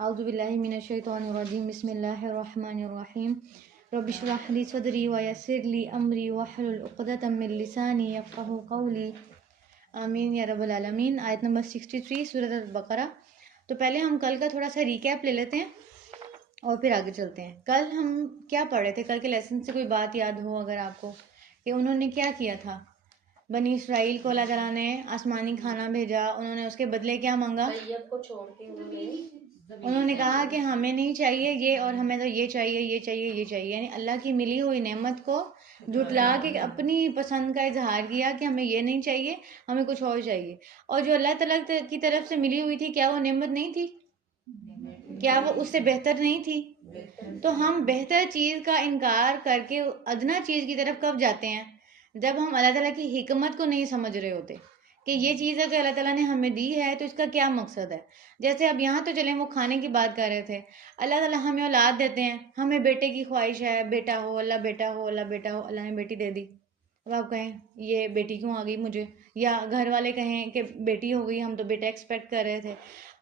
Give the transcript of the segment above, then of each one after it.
اعوذ باللہ من الشیطان الرجیم بسم اللہ الرحمن الرحیم رب اشرح لی صدری ویسر لی امری واحلل عقدۃ من لسانی یفقہوا قولی آمین یا رب العالمین۔ آیت نمبر 63 سورۃ البقرہ۔ تو پہلے ہم کل کا تھوڑا سا ریکیپ لے لیتے ہیں اور پھر آگے چلتے ہیں۔ کل ہم کیا پڑھ رہے تھے؟ کل کے لیسن سے کوئی بات یاد ہو اگر آپ کو، کہ انہوں نے کیا کیا تھا؟ بنی اسرائیل کو اللہ تعالیٰ نے آسمانی کھانا بھیجا، انہوں نے اس کے بدلے کیا مانگا؟ طیب کو چھوڑ کے انہوں نے کہا کہ ہمیں نہیں چاہیے یہ، اور ہمیں تو یہ چاہیے، یہ چاہیے، یہ چاہیے، یعنی اللہ کی ملی ہوئی نعمت کو جھٹلا کے اپنی پسند کا اظہار کیا کہ ہمیں یہ نہیں چاہیے، ہمیں کچھ اور چاہیے۔ اور جو اللہ تعالیٰ کی طرف سے ملی ہوئی تھی، کیا وہ نعمت نہیں تھی؟ کیا وہ اس سے بہتر نہیں تھی؟ تو ہم بہتر چیز کا انکار کر کے ادنا چیز کی طرف کب جاتے ہیں؟ جب ہم اللہ تعالیٰ کی حکمت کو نہیں سمجھ رہے ہوتے کہ یہ چیز اگر اللہ تعالیٰ نے ہمیں دی ہے تو اس کا کیا مقصد ہے۔ جیسے اب یہاں تو چلیں وہ کھانے کی بات کر رہے تھے، اللہ تعالیٰ ہمیں اولاد دیتے ہیں، ہمیں بیٹے کی خواہش ہے، بیٹا ہو، اللہ بیٹا ہو، اللہ بیٹا ہو، اللہ نے بیٹی دے دی۔ اب آپ کہیں یہ بیٹی کیوں آ گئی مجھے، یا گھر والے کہیں کہ بیٹی ہو گئی، ہم تو بیٹا ایکسپیکٹ کر رہے تھے۔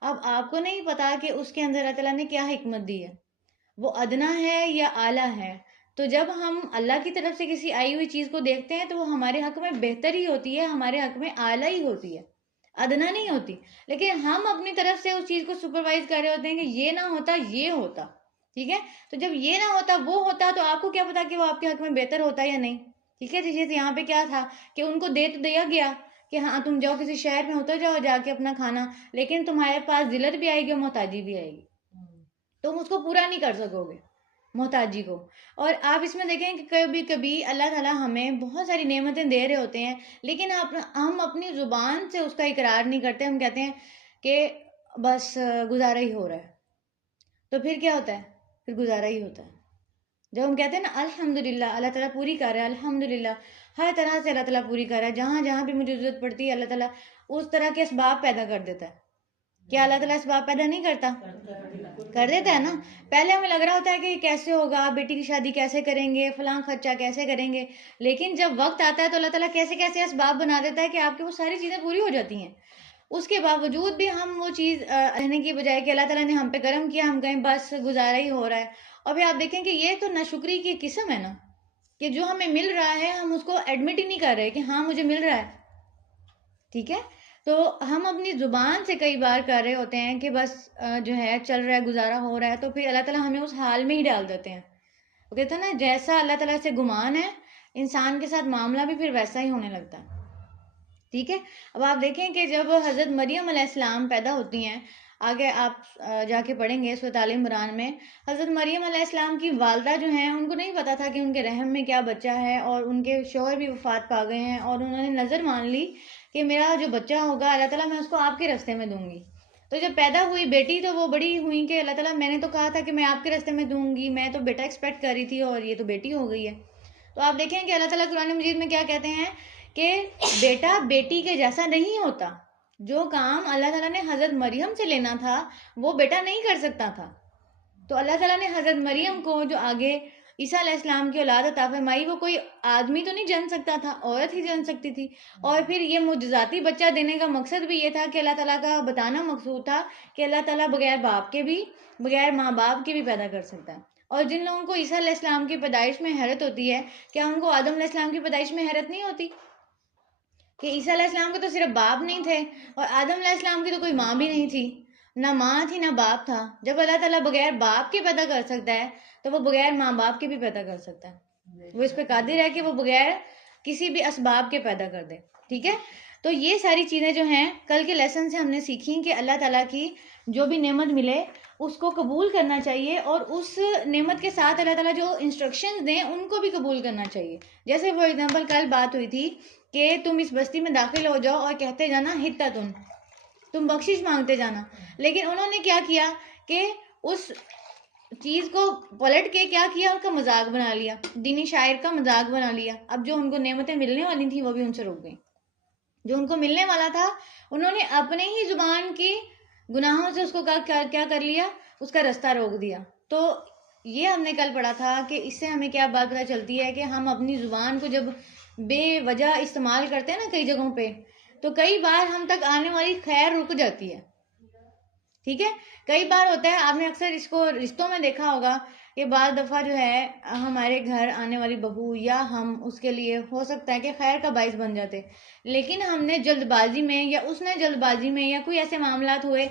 اب آپ کو نہیں پتا کہ اس کے اندر اللہ تعالیٰ نے کیا حکمت دی ہے، وہ ادنا ہے یا اعلیٰ ہے۔ تو جب ہم اللہ کی طرف سے کسی آئی ہوئی چیز کو دیکھتے ہیں تو وہ ہمارے حق میں بہتر ہی ہوتی ہے، ہمارے حق میں اعلیٰ ہی ہوتی ہے، ادنا نہیں ہوتی۔ لیکن ہم اپنی طرف سے اس چیز کو سپروائز کر رہے ہوتے ہیں کہ یہ نہ ہوتا یہ ہوتا، ٹھیک ہے؟ تو جب یہ نہ ہوتا وہ ہوتا تو آپ کو کیا پتا کہ وہ آپ کے حق میں بہتر ہوتا یا نہیں، ٹھیک ہے؟ جیسے یہاں پہ کیا تھا کہ ان کو دے تو دیا گیا کہ ہاں تم جاؤ کسی شہر میں اتر جاؤ جا کے اپنا کھانا، لیکن تمہارے پاس ذلت بھی آئے گی اور محتاجی بھی آئے گی، تم اس کو پورا نہیں کر سکو گے محتاجی کو۔ اور آپ اس میں دیکھیں کہ کبھی کبھی اللہ تعالیٰ ہمیں بہت ساری نعمتیں دے رہے ہوتے ہیں، لیکن ہم اپنی زبان سے اس کا اقرار نہیں کرتے، ہم کہتے ہیں کہ بس گزارا ہی ہو رہا ہے۔ تو پھر کیا ہوتا ہے؟ پھر گزارا ہی ہوتا ہے۔ جب ہم کہتے ہیں نا الحمدللہ اللہ تعالیٰ پوری کر رہا ہے، الحمدللہ ہر طرح سے اللہ تعالیٰ پوری کر رہا ہے، جہاں جہاں بھی مجھے ضرورت پڑتی ہے اللہ تعالیٰ اس طرح کے اسباب پیدا کر دیتا ہے۔ کیا اللہ تعالیٰ اسباب پیدا نہیں کرتا؟ کر دیتا ہے نا۔ پہلے ہمیں لگ رہا ہوتا ہے کہ یہ کیسے ہوگا، بیٹی کی شادی کیسے کریں گے، فلاں خرچہ کیسے کریں گے، لیکن جب وقت آتا ہے تو اللہ تعالیٰ کیسے کیسے اسباب بنا دیتا ہے کہ آپ کی وہ ساری چیزیں پوری ہو جاتی ہیں۔ اس کے باوجود بھی ہم وہ چیز رہنے کی بجائے کہ اللہ تعالیٰ نے ہم پہ کرم کیا، ہم کہیں بس گزارا ہی ہو رہا ہے۔ اور پھر آپ دیکھیں کہ یہ تو ناشکری کی قسم ہے نا، کہ جو ہمیں مل رہا ہے ہم اس کو ایڈمٹ ہی نہیں کر رہے کہ ہاں مجھے مل رہا ہے، ٹھیک ہے؟ تو ہم اپنی زبان سے کئی بار کر رہے ہوتے ہیں کہ بس جو ہے چل رہا ہے، گزارا ہو رہا ہے، تو پھر اللہ تعالیٰ ہمیں اس حال میں ہی ڈال دیتے ہیں۔ وہ کہتے ہیں نا جیسا اللہ تعالیٰ سے گمان ہے انسان کے ساتھ معاملہ بھی پھر ویسا ہی ہونے لگتا ہے، ٹھیک ہے؟ اب آپ دیکھیں کہ جب حضرت مریم علیہ السلام پیدا ہوتی ہیں، آگے آپ جا کے پڑھیں گے سورۃ آل عمران میں، حضرت مریم علیہ السلام کی والدہ جو ہیں ان کو نہیں پتا تھا کہ ان کے رحم میں کیا بچہ ہے، اور ان کے شوہر بھی وفات پا گئے ہیں، اور انہوں نے نظر مان لی کہ میرا جو بچہ ہوگا اللہ تعالیٰ میں اس کو آپ کے راستے میں دوں گی۔ تو جب پیدا ہوئی بیٹی تو وہ بڑی ہوئی کہ اللہ تعالیٰ میں نے تو کہا تھا کہ میں آپ کے راستے میں دوں گی، میں تو بیٹا ایکسپیکٹ کر رہی تھی اور یہ تو بیٹی ہو گئی ہے۔ تو آپ دیکھیں کہ اللہ تعالیٰ قرآن مجید میں کیا کہتے ہیں کہ بیٹا بیٹی کے جیسا نہیں ہوتا، جو کام اللہ تعالیٰ نے حضرت مریم سے لینا تھا وہ بیٹا نہیں کر سکتا تھا۔ تو اللہ تعالیٰ نے حضرت مریم کو جو آگے عیسیٰ علیہ السلام کی اولاد عطا فرمائی، وہ کوئی آدمی تو نہیں جن سکتا تھا، عورت ہی جن سکتی تھی۔ اور پھر یہ معجزاتی بچہ دینے کا مقصد بھی یہ تھا کہ اللہ تعالیٰ کا بتانا مقصود تھا کہ اللہ تعالیٰ بغیر باپ کے بھی، بغیر ماں باپ کے بھی پیدا کر سکتا ہے۔ اور جن لوگوں کو عیسیٰ علیہ السلام کی پیدائش میں حیرت ہوتی ہے، کیا ان کو آدم علیہ السلام کی پیدائش میں حیرت نہیں ہوتی کہ عیسیٰ علیہ السلام کے تو صرف باپ نہیں تھے اور آدم علیہ السلام کی تو کوئی ماں بھی نہیں تھی، نہ ماں تھی نہ باپ تھا۔ جب اللہ تعالیٰ بغیر باپ کے پیدا کر سکتا ہے تو وہ بغیر ماں باپ کے بھی پیدا کر سکتا ہے، وہ اس پہ قادر ہے کہ وہ بغیر کسی بھی اسباب کے پیدا کر دے، ٹھیک ہے؟ تو یہ ساری چیزیں جو ہیں کل کے لیسن سے ہم نے سیکھی کہ اللہ تعالیٰ کی جو بھی نعمت ملے اس کو قبول کرنا چاہیے، اور اس نعمت کے ساتھ اللہ تعالیٰ جو انسٹرکشنز دیں ان کو بھی قبول کرنا چاہیے۔ جیسے فار ایگزامپل کل بات ہوئی تھی کہ تم اس بستی میں داخل ہو جاؤ اور کہتے جانا حتتن، تم بخشش مانگتے جانا، لیکن انہوں نے کیا کیا کہ اس چیز کو پلٹ کے کیا کیا، ان کا مذاق بنا لیا، دینی شاعر کا مذاق بنا لیا۔ اب جو ان کو نعمتیں ملنے والی تھیں وہ بھی ان سے رک گئیں، جو ان کو ملنے والا تھا انہوں نے اپنے ہی زبان کی گناہوں سے اس کو کیا کر لیا، اس کا رستہ روک دیا۔ تو یہ ہم نے کل پڑھا تھا کہ اس سے ہمیں کیا بات پتہ چلتی ہے کہ ہم اپنی زبان کو جب بے وجہ استعمال کرتے ہیں نا کئی جگہوں پہ، تو کئی بار ہم تک آنے والی خیر رک جاتی ہے، ٹھیک ہے. کئی بار ہوتا ہے, آپ نے اکثر اس کو رشتوں میں دیکھا ہوگا کہ بعض دفعہ جو ہے ہمارے گھر آنے والی بہو یا ہم اس کے لیے ہو سکتا ہے کہ خیر کا باعث بن جاتے, لیکن ہم نے جلد بازی میں یا اس نے جلد بازی میں یا کوئی ایسے معاملات ہوئے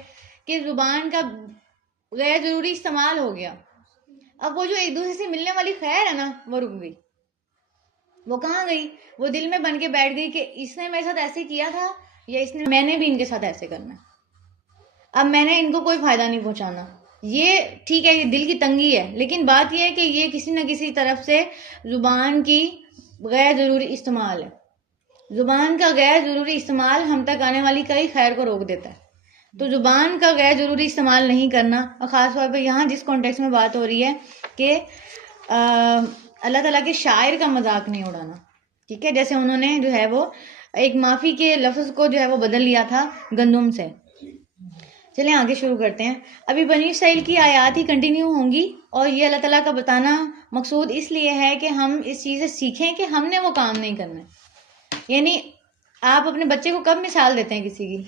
کہ زبان کا غیر ضروری استعمال ہو گیا. اب وہ جو ایک دوسرے سے ملنے والی خیر ہے نا, وہ رک گئی. وہ کہاں گئی؟ وہ دل میں بن کے بیٹھ گئی کہ اس نے میرے ساتھ ایسے کیا تھا یا میں نے بھی ان کے ساتھ ایسے کرنا ہے. اب میں نے ان کو کوئی فائدہ نہیں پہنچانا. یہ ٹھیک ہے, یہ دل کی تنگی ہے, لیکن بات یہ ہے کہ یہ کسی نہ کسی طرف سے زبان کی غیر ضروری استعمال ہے. زبان کا غیر ضروری استعمال ہم تک آنے والی کئی خیر کو روک دیتا ہے. تو زبان کا غیر ضروری استعمال نہیں کرنا, اور خاص طور پہ یہاں جس کانٹیکس میں بات ہو رہی ہے کہ اللہ تعالیٰ کے شاعر کا مذاق نہیں اڑانا. ٹھیک ہے, جیسے انہوں نے جو ہے وہ ایک معافی کے لفظ کو جو ہے وہ بدل لیا تھا گندم سے. چلیں آگے شروع کرتے ہیں. ابھی بنی اسرائیل کی آیات ہی کنٹینیو ہوں گی, اور یہ اللہ تعالیٰ کا بتانا مقصود اس لیے ہے کہ ہم اس چیز سے سیکھیں کہ ہم نے وہ کام نہیں کرنا. یعنی آپ اپنے بچے کو کب مثال دیتے ہیں کسی کی؟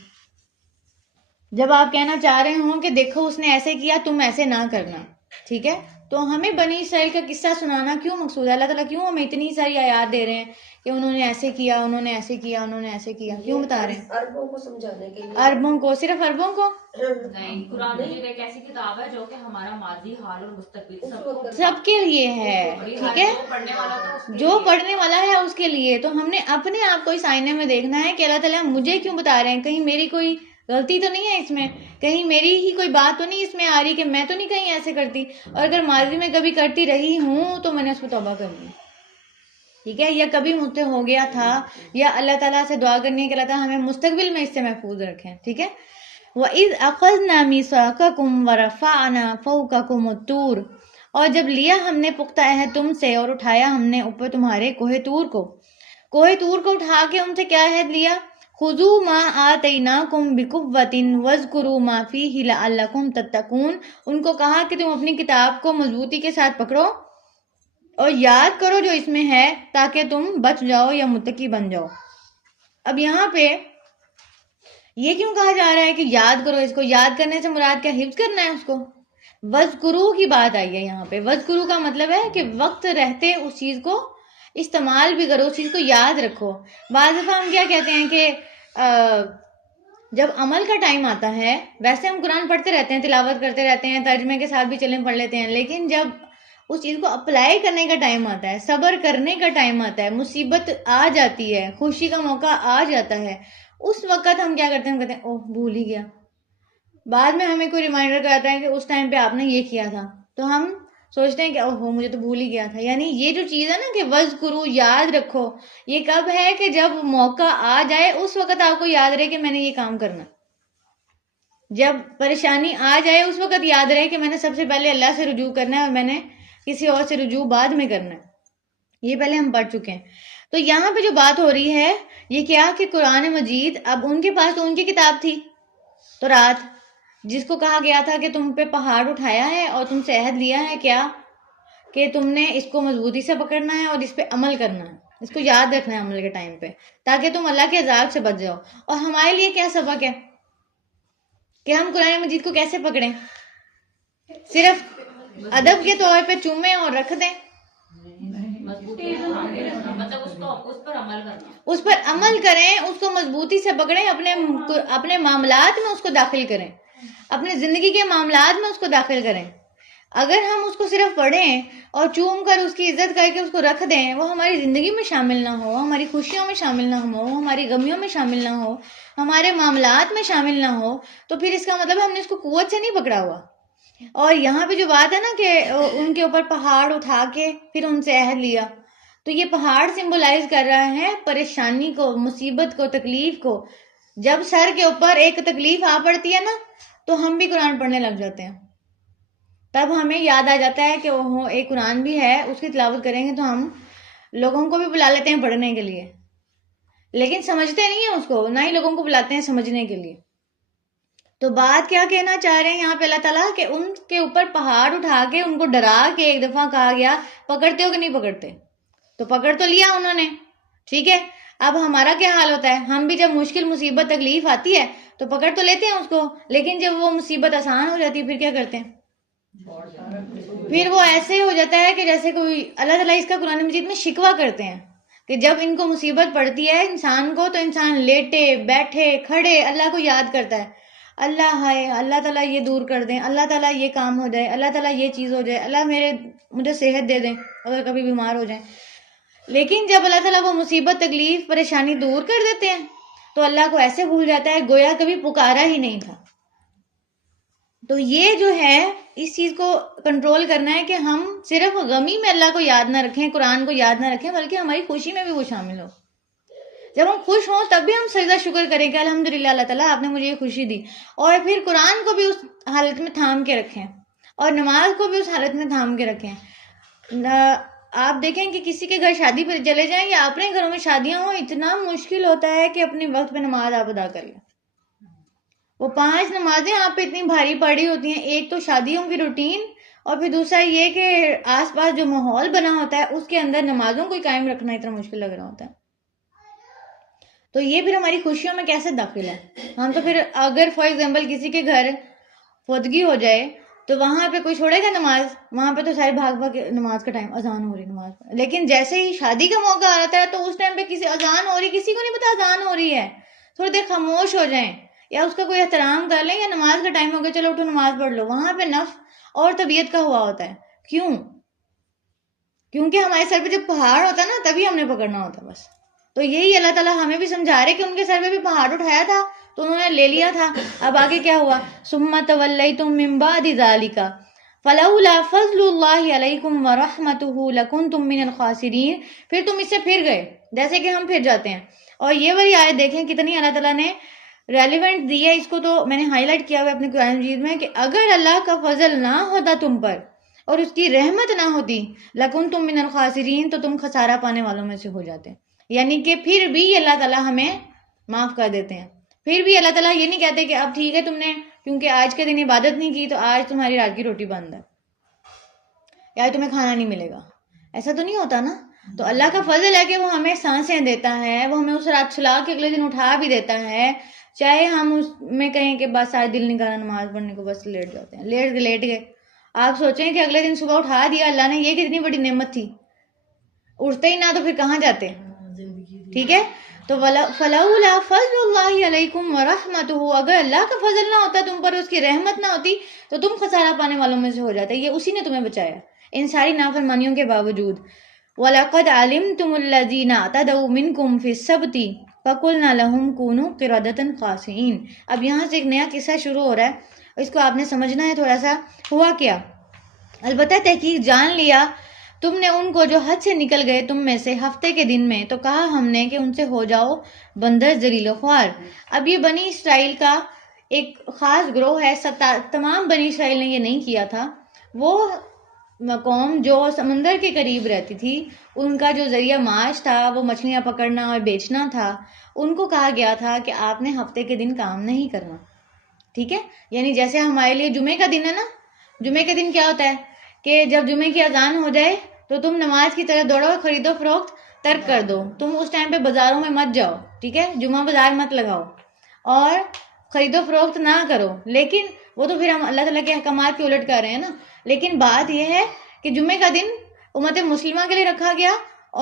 جب آپ کہنا چاہ رہے ہوں کہ دیکھو اس نے ایسے کیا, تم ایسے نہ کرنا. ٹھیک ہے, تو ہمیں بنی اسرائیل کا قصہ سنانا کیوں مقصود ہے؟ اللہ تعالیٰ کیوں ہمیں اتنی ساری آیات دے رہے ہیں کہ انہوں نے ایسے کیا, انہوں نے ایسے کیا, انہوں نے ایسے کیا؟ کیوں بتا رہے ہیں؟ عربوں کو سمجھانے کے لیے. عربوں کو؟ صرف عربوں کو نہیں, قرآن مجید ایک ایسی کتاب ہے جو کہ ہمارا ماضی, حال اور مستقبل سب کے لیے ہے. ٹھیک ہے, پڑھنے والا تھا جو پڑھنے والا ہے اس کے لیے. تو ہم نے اپنے آپ کو اس آئینے میں دیکھنا ہے کہ اللہ تعالیٰ مجھے کیوں بتا رہے ہیں. کہیں میری کوئی غلطی تو نہیں ہے اس میں, کہیں میری ہی کوئی بات تو نہیں اس میں آ رہی کہ میں تو نہیں کہیں ایسے کرتی, اور اگر ماضی میں کبھی کرتی رہی ہوں تو میں نے اس پہ توبہ کرنی. ٹھیک ہے, یا کبھی مجھ سے ہو گیا تھا, یا اللہ تعالیٰ سے دعا کرنی ہے کہ اللہ تعالیٰ ہمیں مستقبل میں اس سے محفوظ رکھیں. ٹھیک ہے, وَإِذْ أَخَذْنَا مِيثَاقَكُمْ وَرَفَعْنَا فَوْقَكُمُ الطُّورَ, اور جب لیا ہم نے پختہ عہد تم سے اور اٹھایا ہم نے اوپر تمہارے کوہ طور کو. کوہ طور کو اٹھا کے ان سے کیا عہد لیا؟ خُذُوا مَا آتَيْنَاكُمْ بِقُوَّةٍ وَاذْكُرُوا مَا فِيهِ لَعَلَّكُمْ تَتَّقُونَ. ان کو کہا کہ تم اپنی کتاب کو مضبوطی کے ساتھ پکڑو اور یاد کرو جو اس میں ہے, تاکہ تم بچ جاؤ یا متقی بن جاؤ. اب یہاں پہ یہ کیوں کہا جا رہا ہے کہ یاد کرو؟ اس کو یاد کرنے سے مراد کیا حفظ کرنا ہے اس کو؟ وَاذْكُرُوا کی بات آئی ہے یہاں پہ. وَاذْكُرُوا کا مطلب ہے کہ وقت رہتے اس چیز کو استعمال بھی کرو, اس چیز کو یاد رکھو. بعض دفعہ ہم کیا کہتے ہیں کہ جب عمل کا ٹائم آتا ہے, ویسے ہم قرآن پڑھتے رہتے ہیں, تلاوت کرتے رہتے ہیں, ترجمے کے ساتھ بھی چلیں پڑھ لیتے ہیں, لیکن جب اس چیز کو اپلائی کرنے کا ٹائم آتا ہے, صبر کرنے کا ٹائم آتا ہے, مصیبت آ جاتی ہے, خوشی کا موقع آ جاتا ہے, اس وقت ہم کیا کرتے ہیں؟ ہم کہتے ہیں اوہ بھول ہی گیا. بعد میں ہمیں کوئی ریمائنڈر کراتا ہے کہ اس ٹائم پہ آپ نے یہ کیا تھا, تو ہم سوچتے ہیں کہ اوہ مجھے تو بھول ہی گیا تھا. یعنی یہ جو چیز ہے نا کہ وَاذْكُرُوا, یاد رکھو, یہ کب ہے؟ کہ جب موقع آ جائے اس وقت آپ کو یاد رہے کہ میں نے یہ کام کرنا. جب پریشانی آ جائے اس وقت یاد رہے کہ میں نے سب سے پہلے اللہ سے رجوع کرنا ہے, اور میں نے کسی اور سے رجوع بعد میں کرنا ہے. یہ پہلے ہم پڑھ چکے ہیں. تو یہاں پہ جو بات ہو رہی ہے یہ کیا کہ قرآن مجید, اب ان کے پاس تو ان کی کتاب تھی تورات, جس کو کہا گیا تھا کہ تم پہ پہاڑ اٹھایا ہے اور تم سے عہد لیا ہے کیا کہ تم نے اس کو مضبوطی سے پکڑنا ہے اور اس پہ عمل کرنا ہے, اس کو یاد رکھنا ہے عمل کے ٹائم پہ, تاکہ تم اللہ کے عذاب سے بچ جاؤ. اور ہمارے لیے کیا سبق ہے کہ ہم قرآن مجید کو کیسے پکڑیں؟ صرف ادب کے طور پہ چومیں اور رکھ دیں؟ مطلب اس پر عمل کرنا, اس پر عمل کریں, اس کو مضبوطی سے پکڑیں, اپنے معاملات میں اس کو داخل کریں, اپنے زندگی کے معاملات میں اس کو داخل کریں. اگر ہم اس کو صرف پڑھیں اور چوم کر اس کی عزت کر کے اس کو رکھ دیں, وہ ہماری زندگی میں شامل نہ ہو, ہماری خوشیوں میں شامل نہ ہو, ہماری غمیوں میں شامل نہ ہو, ہمارے معاملات میں شامل نہ ہو, تو پھر اس کا مطلب ہم نے اس کو قوت سے نہیں پکڑا ہوا. اور یہاں پہ جو بات ہے نا کہ ان کے اوپر پہاڑ اٹھا کے پھر ان سے عہد لیا, تو یہ پہاڑ سمبولائز کر رہا ہے پریشانی کو, مصیبت کو, تکلیف کو. جب سر کے اوپر ایک تکلیف آ پڑتی ہے نا تو ہم بھی قرآن پڑھنے لگ جاتے ہیں. تب ہمیں یاد آ جاتا ہے کہ وہ ایک قرآن بھی ہے, اس کی تلاوت کریں گے تو ہم لوگوں کو بھی بلا لیتے ہیں پڑھنے کے لیے, لیکن سمجھتے نہیں ہیں اس کو, نہ ہی لوگوں کو بلاتے ہیں سمجھنے کے لیے. تو بات کیا کہنا چاہ رہے ہیں یہاں پہ اللہ تعالیٰ کہ ان کے اوپر پہاڑ اٹھا کے ان کو ڈرا کے ایک دفعہ کہا گیا پکڑتے ہو کہ نہیں پکڑتے, تو پکڑ تو لیا انہوں نے. ٹھیک ہے, اب ہمارا کیا حال ہوتا ہے، ہم بھی جب مشکل مصیبت تکلیف آتی ہے تو پکڑ تو لیتے ہیں اس کو، لیکن جب وہ مصیبت آسان ہو جاتی ہے پھر کیا کرتے ہیں، پھر وہ ایسے ہو جاتا ہے کہ جیسے کوئی، اللہ تعالیٰ اس کا قرآن مجید میں شکوہ کرتے ہیں کہ جب ان کو مصیبت پڑتی ہے انسان کو تو انسان لیٹے بیٹھے کھڑے اللہ کو یاد کرتا ہے، اللہ ہائے اللہ تعالیٰ یہ دور کر دیں، اللہ تعالیٰ یہ کام ہو جائے، اللہ تعالیٰ یہ چیز ہو جائے، اللہ مجھے صحت دے دیں اگر کبھی بیمار ہو جائیں. لیکن جب اللہ تعالیٰ وہ مصیبت تکلیف پریشانی دور کر دیتے ہیں تو اللہ کو ایسے بھول جاتا ہے گویا کبھی پکارا ہی نہیں تھا. تو یہ جو ہے اس چیز کو کنٹرول کرنا ہے کہ ہم صرف غمی میں اللہ کو یاد نہ رکھیں، قرآن کو یاد نہ رکھیں، بلکہ ہماری خوشی میں بھی وہ شامل ہو. جب ہم خوش ہوں تب بھی ہم سجدہ شکر کریں کہ الحمدللہ اللہ تعالیٰ آپ نے مجھے یہ خوشی دی، اور پھر قرآن کو بھی اس حالت میں تھام کے رکھیں اور نماز کو بھی اس حالت میں تھام کے رکھیں. آپ دیکھیں کہ کسی کے گھر شادی پہ چلے جائیں یا اپنے گھروں میں شادیاں ہوں، اتنا مشکل ہوتا ہے کہ اپنے وقت پہ نماز آپ ادا کر لیں. وہ 5 نمازیں آپ پہ اتنی بھاری پڑی ہوتی ہیں، ایک تو شادیوں کی روٹین، اور پھر دوسرا یہ کہ آس پاس جو ماحول بنا ہوتا ہے اس کے اندر نمازوں کو قائم رکھنا اتنا مشکل لگ رہا ہوتا ہے. تو یہ پھر ہماری خوشیوں میں کیسے داخل ہے؟ ہم تو پھر اگر فار ایگزامپل کسی کے گھر فوتگی ہو جائے تو وہاں پہ کوئی چھوڑے گا نماز؟ وہاں پہ تو سارے بھاگ بھاگ نماز کا ٹائم، اذان ہو رہی نماز. لیکن جیسے ہی شادی کا موقع آتا ہے تو اس ٹائم پہ کسی اذان ہو رہی، کسی کو نہیں پتا اذان ہو رہی ہے، تھوڑی دیر خاموش ہو جائیں یا اس کا کوئی احترام کر لیں، یا نماز کا ٹائم ہو گیا چلو اٹھو نماز پڑھ لو. وہاں پہ نفس اور طبیعت کا ہوا ہوتا ہے. کیوں؟ کیونکہ ہمارے سر پہ جب پہاڑ ہوتا ہے نا تبھی ہم نے پکڑنا ہوتا ہے بس. تو یہی اللہ تعالیٰ ہمیں بھی سمجھا رہے کہ ان کے سر پہ بھی پہاڑ اٹھایا تھا تو انہوں نے لے لیا تھا. اب آگے کیا ہوا؟ ثم تولیتم من بعد ذلک فلولا فضل اللہ علیکم ورحمتہ لکنتم من الخاسرین. پھر تم اس سے پھر گئے جیسے کہ ہم پھر جاتے ہیں. اور یہ والی آیت دیکھیں کتنی اللہ تعالیٰ نے ریلیونٹ دی ہے. اس کو تو میں نے ہائی لائٹ کیا ہوا ہے اپنے قرآن مجید میں کہ اگر اللہ کا فضل نہ ہوتا تم پر اور اس کی رحمت نہ ہوتی لکنتم من الخاسرین، تو تم خسارہ پانے والوں میں سے ہو جاتے. یعنی کہ پھر بھی اللہ تعالیٰ ہمیں معاف کر دیتے ہیں. پھر بھی اللہ تعالیٰ یہ نہیں کہتے کہ اب ٹھیک ہے تم نے کیونکہ آج کے دن عبادت نہیں کی تو آج تمہاری رات کی روٹی بند ہے یا آج تمہیں کھانا نہیں ملے گا. ایسا تو نہیں ہوتا نا. تو اللہ کا فضل ہے کہ وہ ہمیں سانسیں دیتا ہے، وہ ہمیں اس رات سلا کے اگلے دن اٹھا بھی دیتا ہے. چاہے ہم اس میں کہیں کہ بس آج دل نہیں کرا نماز پڑھنے کو، بس لیٹ جاتے ہیں، لیٹ گئے. آپ سوچیں کہ اگلے دن صبح اٹھا دیا اللہ نے، یہ کتنی بڑی نعمت تھی. اٹھتے ہی نہ تو پھر کہاں جاتے. ٹھیک ہے. تو فلولا فضل اللہ علیکم ورحمتہ، اگر اللہ کا فضل نہ ہوتا تم پر، اس کی رحمت نہ ہوتی تو تم خسارہ پانے والوں میں سے ہو جاتے. یہ اسی نے تمہیں بچایا ان ساری نافرمانیوں کے باوجود. وَلَقَدْ عَلِمْتُمُ الَّذِينَ اعْتَدَوْا مِنْكُمْ فِي السَّبْتِ فَقُلْنَا لَهُمْ كُونُوا قِرَدَةً خَاسِئِينَ. اب یہاں سے ایک نیا قصہ شروع ہو رہا ہے، اس کو آپ نے سمجھنا ہے تھوڑا سا. ہوا کیا؟ البتہ تحقیق جان لیا تم نے ان کو جو حد سے نکل گئے تم میں سے ہفتے کے دن میں، تو کہا ہم نے کہ ان سے ہو جاؤ بندر ذلیل و خوار. اب یہ بنی اسرائیل کا ایک خاص گروہ ہے، تمام بنی اسرائیل نے یہ نہیں کیا تھا. وہ قوم جو سمندر کے قریب رہتی تھی، ان کا جو ذریعہ معاش تھا وہ مچھلیاں پکڑنا اور بیچنا تھا. ان کو کہا گیا تھا کہ آپ نے ہفتے کے دن کام نہیں کرنا. ٹھیک ہے. یعنی جیسے ہمارے لیے جمعے کا دن ہے نا، جمعے کے دن کیا ہوتا ہے کہ جب جمعے کی اذان ہو جائے تو تم نماز کی طرف دوڑو، خرید و فروخت ترک کر دو. تم اس ٹائم پہ بازاروں میں مت جاؤ. ٹھیک ہے. جمعہ بازار مت لگاؤ اور خرید و فروخت نہ کرو. لیکن وہ تو پھر ہم اللہ تعالیٰ کے احکامات کے الٹ کر رہے ہیں نا. لیکن بات یہ ہے کہ جمعے کا دن امت مسلمہ کے لیے رکھا گیا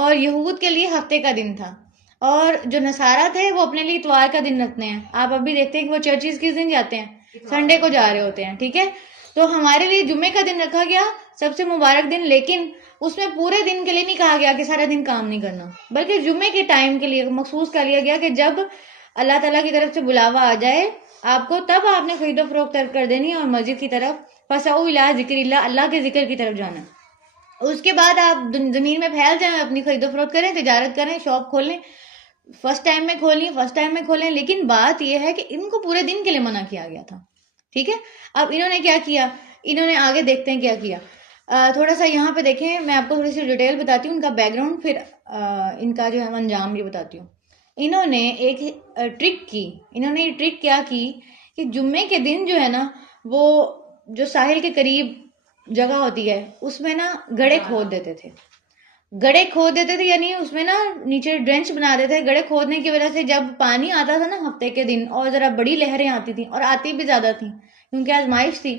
اور یہود کے لیے ہفتے کا دن تھا. اور جو نصارہ تھے وہ اپنے لیے اتوار کا دن رکھتے ہیں. آپ اب بھی دیکھتے ہیں کہ وہ چرچز کس دن جاتے ہیں؟ سنڈے کو جا رہے ہوتے ہیں. ٹھیک ہے. تو ہمارے لیے جمعے کا دن رکھا گیا، سب سے مبارک دن. لیکن اس میں پورے دن کے لیے نہیں کہا گیا کہ سارا دن کام نہیں کرنا، بلکہ جمعے کے ٹائم کے لیے مخصوص کر لیا گیا کہ جب اللہ تعالیٰ کی طرف سے بلاوا آ جائے آپ کو، تب آپ نے خرید و فروخت ترک کر دینی اور مسجد کی طرف فَسَعُوا إِلَىٰ ذِكْرِ اللَّهِ، اللہ کے ذکر کی طرف جانا. اس کے بعد آپ زمین میں پھیل جائیں، اپنی خرید و فروخت کریں، تجارت کریں، شاپ کھولیں، فرسٹ ٹائم میں کھولیں. لیکن بات یہ ہے کہ ان کو پورے دن کے لیے منع کیا گیا تھا. ٹھیک ہے. اب انہوں نے کیا کیا؟ انہوں نے آگے دیکھتے ہیں کیا کیا. تھوڑا سا یہاں پہ دیکھیں، میں آپ کو تھوڑی سی ڈیٹیل بتاتی ہوں ان کا بیک گراؤنڈ، پھر ان کا جو ہے انجام یہ بتاتی ہوں. انہوں نے ایک ٹرک کی. انہوں نے یہ ٹرک کیا کی کہ جمعے کے دن جو ہے نا، وہ جو ساحل کے قریب جگہ ہوتی ہے اس میں نا گڑھے کھود دیتے تھے. گڑھے کھود دیتے تھے، یعنی اس میں نا نیچے ڈرینچ بنا دیتے تھے. گڑھے کھودنے کی وجہ سے جب پانی آتا تھا نا ہفتے کے دن، اور ذرا بڑی لہریں آتی تھیں، اور آتی بھی زیادہ تھیں کیونکہ آزمائش تھی،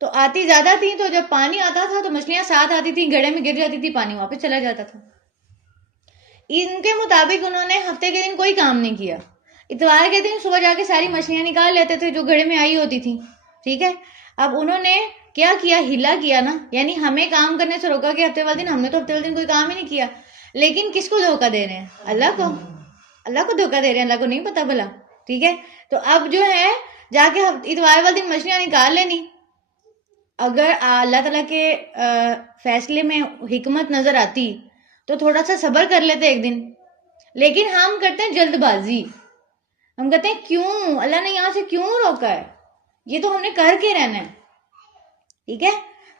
تو آتی زیادہ تھی، تو جب پانی آتا تھا تو مچھلیاں ساتھ آتی تھیں، گڑھے میں گر جاتی تھی، پانی واپس چلا جاتا تھا. ان کے مطابق انہوں نے ہفتے کے دن کوئی کام نہیں کیا. اتوار کے دن صبح جا کے ساری مچھلیاں نکال لیتے تھے جو گھڑے میں آئی ہوتی تھیں. ٹھیک ہے. اب انہوں نے کیا کیا؟ ہلا کیا نا، یعنی ہمیں کام کرنے سے روکا کہ ہفتے والے دن. ہم نے تو ہفتے والے دن کوئی کام ہی نہیں کیا، لیکن کس کو دھوکہ دے رہے ہیں؟ اللہ کو. اللہ کو دھوکہ دے رہے ہیں، اللہ کو نہیں پتا بلا. ٹھیک ہے. تو اب جو ہے جا کے اتوار والے دن مچھلیاں نکال لینی. اگر اللہ تعالیٰ کے فیصلے میں حکمت نظر آتی تو تھوڑا سا صبر کر لیتے ایک دن، لیکن ہم کرتے ہیں جلد بازی. ہم کہتے ہیں کیوں اللہ نے یہاں سے کیوں روکا ہے، یہ تو ہم نے کر کے رہنا ہے. ٹھیک ہے.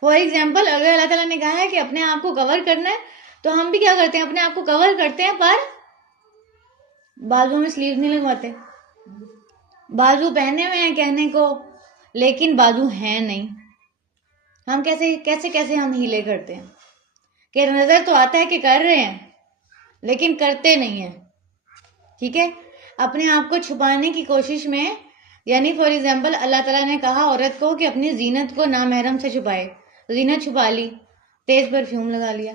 فار ایگزامپل اگر اللہ تعالیٰ نے کہا ہے کہ اپنے آپ کو کور کرنا ہے، تو ہم بھی کیا کرتے ہیں؟ اپنے آپ کو کور کرتے ہیں، پر بازو میں سلیو نہیں لگواتے. بازو پہنے ہوئے ہیں کہنے کو، لیکن بازو ہیں نہیں. ہم کیسے ہم ہیلے کرتے ہیں کہ نظر تو آتا ہے کہ کر رہے ہیں لیکن کرتے نہیں ہیں. ٹھیک ہے. اپنے آپ کو چھپانے کی کوشش میں، یعنی فار ایگزامپل اللہ تعالیٰ نے کہا عورت کو کہ اپنی زینت کو نامحرم سے چھپائے، زینت چھپا لی، تیز پرفیوم لگا لیا.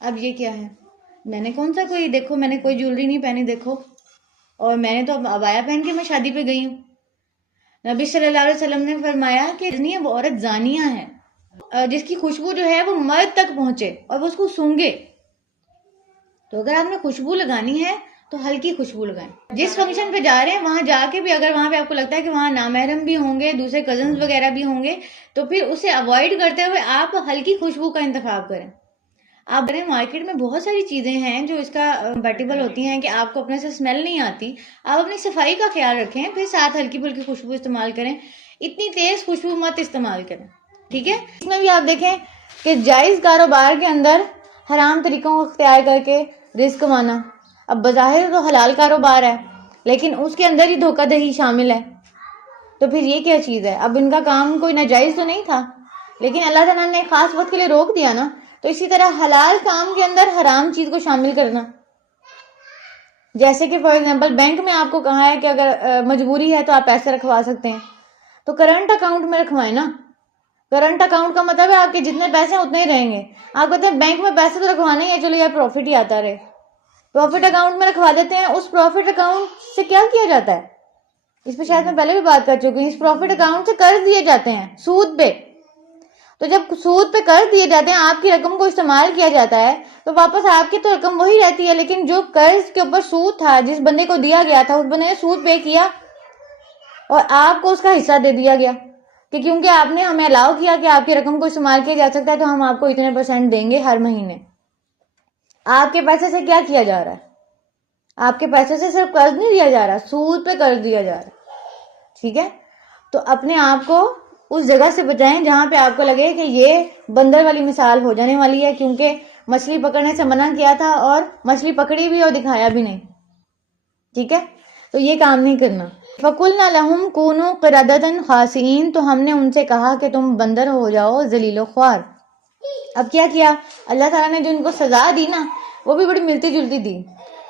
اب یہ کیا ہے؟ میں نے کون سا دیکھو میں نے کوئی جیولری نہیں پہنی دیکھو، اور میں نے تو عبایا پہن کے میں شادی پہ گئی ہوں. نبی صلی اللہ علیہ وسلم نے فرمایا کہ وہ عورت زانیہ ہے جس کی خوشبو جو ہے وہ مرد تک پہنچے اور وہ اس کو سونگے. تو اگر آپ نے خوشبو لگانی ہے تو ہلکی خوشبو لگائیں. جس فنکشن پہ جا رہے ہیں وہاں جا کے بھی اگر وہاں پہ آپ کو لگتا ہے کہ وہاں نامحرم بھی ہوں گے، دوسرے کزنز وغیرہ بھی ہوں گے، تو پھر اسے اوائڈ کرتے ہوئے آپ ہلکی خوشبو کا انتخاب کریں. آپ مارکیٹ میں بہت ساری چیزیں ہیں جو اس کا کمپیٹیبل ہوتی ہیں کہ آپ کو اپنے سے اسمیل نہیں آتی. آپ اپنی صفائی کا خیال رکھیں، پھر ساتھ ہلکی پھلکی خوشبو استعمال کریں. اتنی تیز خوشبو مت استعمال کریں. ٹھیک ہے. اس میں بھی آپ دیکھیں کہ جائز کاروبار کے اندر حرام طریقوں کو اختیار کر کے رزق کمانا. اب بظاہر تو حلال کاروبار ہے لیکن اس کے اندر ہی دھوکہ دہی شامل ہے، تو پھر یہ کیا چیز ہے؟ اب ان کا کام کوئی ناجائز تو نہیں تھا، لیکن اللہ تعالیٰ نے خاص وقت کے لیے روک دیا نا. تو اسی طرح حلال کام کے اندر حرام چیز کو شامل کرنا، جیسے کہ فار ایگزامپل بینک میں آپ کو کہا ہے کہ اگر مجبوری ہے تو آپ پیسے رکھوا سکتے ہیں، تو کرنٹ اکاؤنٹ میں رکھوائیں نا. کرنٹ اکاؤنٹ کا مطلب ہے آپ کے جتنے پیسے ہیں اتنے ہی رہیں گے. آپ کہتے ہیں بینک میں پیسے تو رکھوانے ہی ہے، چلو یار پروفٹ ہی آتا رہے، پروفٹ اکاؤنٹ میں رکھوا دیتے ہیں. اس پروفٹ اکاؤنٹ سے کیا کیا جاتا ہے؟ اس پہ شاید میں پہلے بھی بات کر چکی ہوں. اس پروفٹ اکاؤنٹ سے قرض دیے جاتے ہیں سود پہ. تو جب سود پہ قرض دیے جاتے ہیں، آپ کی رقم کو استعمال کیا جاتا ہے، تو واپس آپ کی تو رقم وہی رہتی ہے، لیکن جو قرض کے اوپر سود تھا، جس بندے کو دیا گیا تھا، اس بندے نے سود پے کیا اور آپ کو اس کا حصہ دے دیا گیا کہ کیونکہ آپ نے ہمیں الاؤ کیا کہ آپ کی رقم کو استعمال کیا جا سکتا ہے، تو ہم آپ کو اتنے % دیں گے ہر مہینے. آپ کے پیسے سے کیا کیا جا رہا ہے؟ آپ کے پیسے سے صرف قرض نہیں دیا جا رہا، سود پہ قرض دیا جا رہا ہے. ٹھیک ہے. تو اپنے آپ کو اس جگہ سے بچائیں جہاں پہ آپ کو لگے کہ یہ بندر والی مثال ہو جانے والی ہے، کیونکہ مچھلی پکڑنے سے منع کیا تھا اور مچھلی پکڑی بھی اور دکھایا بھی نہیں. ٹھیک ہے. تو یہ کام نہیں کرنا. فَقُلْنَا لَهُمْ كُونُوا قِرَدَةً خَاسِئِينَ، تو ہم نے ان سے کہا کہ تم بندر ہو جاؤ ذلیل و خوار. اب کیا اللہ تعالیٰ نے جو ان کو سزا دی نا وہ بھی بڑی ملتی جلتی دی.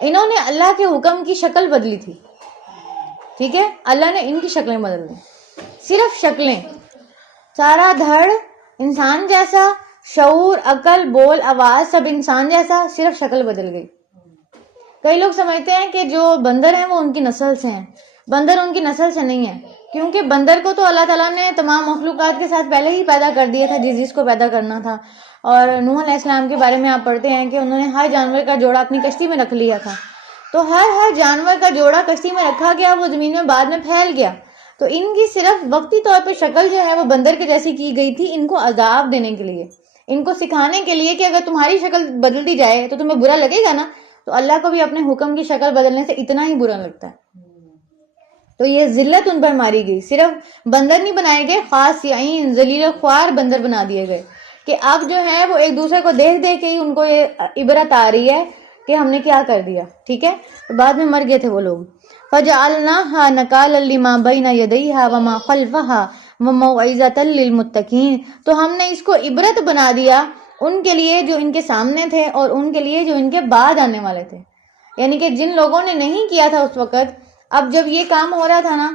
انہوں نے اللہ کے حکم کی شکل بدلی تھی. ٹھیک ہے. اللہ نے ان کی شکلیں بدل دی، صرف شکلیں. سارا دھڑ انسان جیسا، شعور، عقل، بول، آواز سب انسان جیسا، صرف شکل بدل گئی. کئی لوگ سمجھتے ہیں کہ جو بندر ہیں وہ ان کی نسل سے ہیں. بندر ان کی نسل سے نہیں ہے، کیونکہ بندر کو تو اللہ تعالیٰ نے تمام مخلوقات کے ساتھ پہلے ہی پیدا کر دیا تھا جس کو پیدا کرنا تھا. اور نوح علیہ السلام کے بارے میں آپ پڑھتے ہیں کہ انہوں نے ہر جانور کا جوڑا اپنی کشتی میں رکھ لیا تھا. تو ہر جانور کا جوڑا کشتی میں رکھا گیا، وہ زمین میں بعد میں پھیل گیا. تو ان کی صرف وقتی طور پہ شکل جو ہے وہ بندر کے جیسی کی گئی تھی، ان کو عذاب دینے کے لیے، ان کو سکھانے کے لیے کہ اگر تمہاری شکل بدلتی جائے تو تمہیں برا لگے گا نا. تو اللہ کو بھی اپنے حکم کی شکل بدلنے سے اتنا ہی برا لگتا ہے. تو یہ ذلت ان پر ماری گئی. صرف بندر نہیں بنائے گئے، خاصین ذلیل خوار بندر بنا دیے گئے کہ اب جو ہے وہ ایک دوسرے کو دیکھ کے ہی ان کو یہ عبرت آ رہی ہے کہ ہم نے کیا کر دیا. ٹھیک ہے. تو بعد میں مر گئے تھے وہ لوگ. فَجَعَلْنَاهَا نَكَالًا لِمَا بَيْنَ يَدَيْهَا وَمَا خَلْفَهَا وَمَوْعِظَةً لِلْمُتَّقِينَ، تو ہم نے اس کو عبرت بنا دیا ان کے لیے جو ان کے سامنے تھے اور ان کے لیے جو ان کے بعد آنے والے تھے. یعنی کہ جن لوگوں نے نہیں کیا تھا اس وقت، اب جب یہ کام ہو رہا تھا نا،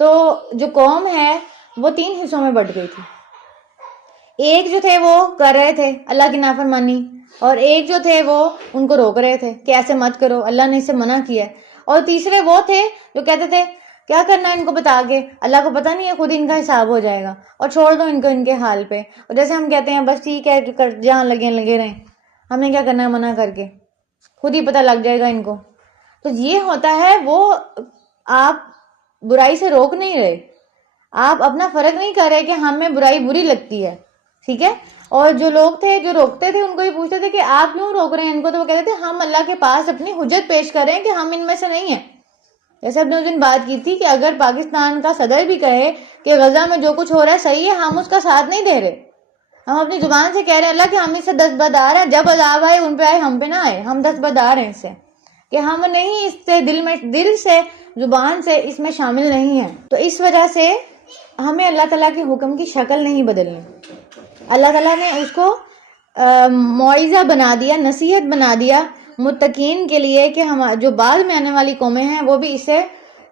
تو جو قوم ہے وہ 3 حصوں میں بٹ گئی تھی. ایک جو تھے وہ کر رہے تھے اللہ کی نافرمانی، اور ایک جو تھے وہ ان کو روک رہے تھے کہ ایسے مت کرو، اللہ نے اسے منع کیا ہے. اور تیسرے وہ تھے جو کہتے تھے کیا کرنا ہے ان کو بتا کے، اللہ کو پتہ نہیں ہے، خود ان کا حساب ہو جائے گا اور چھوڑ دو ان کو ان کے حال پہ. اور جیسے ہم کہتے ہیں بس ٹھیک ہے جہاں لگے رہیں، ہمیں کیا کرنا ہے منع کر کے، خود ہی پتہ لگ جائے گا ان کو. تو یہ ہوتا ہے، وہ آپ برائی سے روک نہیں رہے، آپ اپنا فرق نہیں کر رہے کہ ہمیں برائی بری لگتی ہے، ٹھیک ہے. اور جو لوگ تھے جو روکتے تھے ان کو یہ پوچھتے تھے کہ آپ کیوں روک رہے ہیں ان کو، تو وہ کہتے تھے ہم اللہ کے پاس اپنی حجت پیش کر رہے ہیں کہ ہم ان میں سے نہیں ہیں. جیسے ہم نے اس دن بات کی تھی کہ اگر پاکستان کا صدر بھی کہے کہ غزہ میں جو کچھ ہو رہا ہے صحیح ہے، ہم اس کا ساتھ نہیں دے رہے. ہم اپنی زبان سے کہہ رہے ہیں اللہ کہ ہم اس سے دستبردار ہیں، جب عذاب آئے ان پہ آئے، ہم پہ نہ آئے، ہم دستبردار ہیں اس سے، کہ ہم نہیں اس سے دل سے زبان سے اس میں شامل نہیں ہیں. تو اس وجہ سے ہمیں اللہ تعالیٰ کے حکم کی شکل نہیں بدلنی. اللہ تعالیٰ نے اس کو موعظہ بنا دیا، نصیحت بنا دیا متقین کے لیے کہ ہم جو بعد میں آنے والی قومیں ہیں وہ بھی اس سے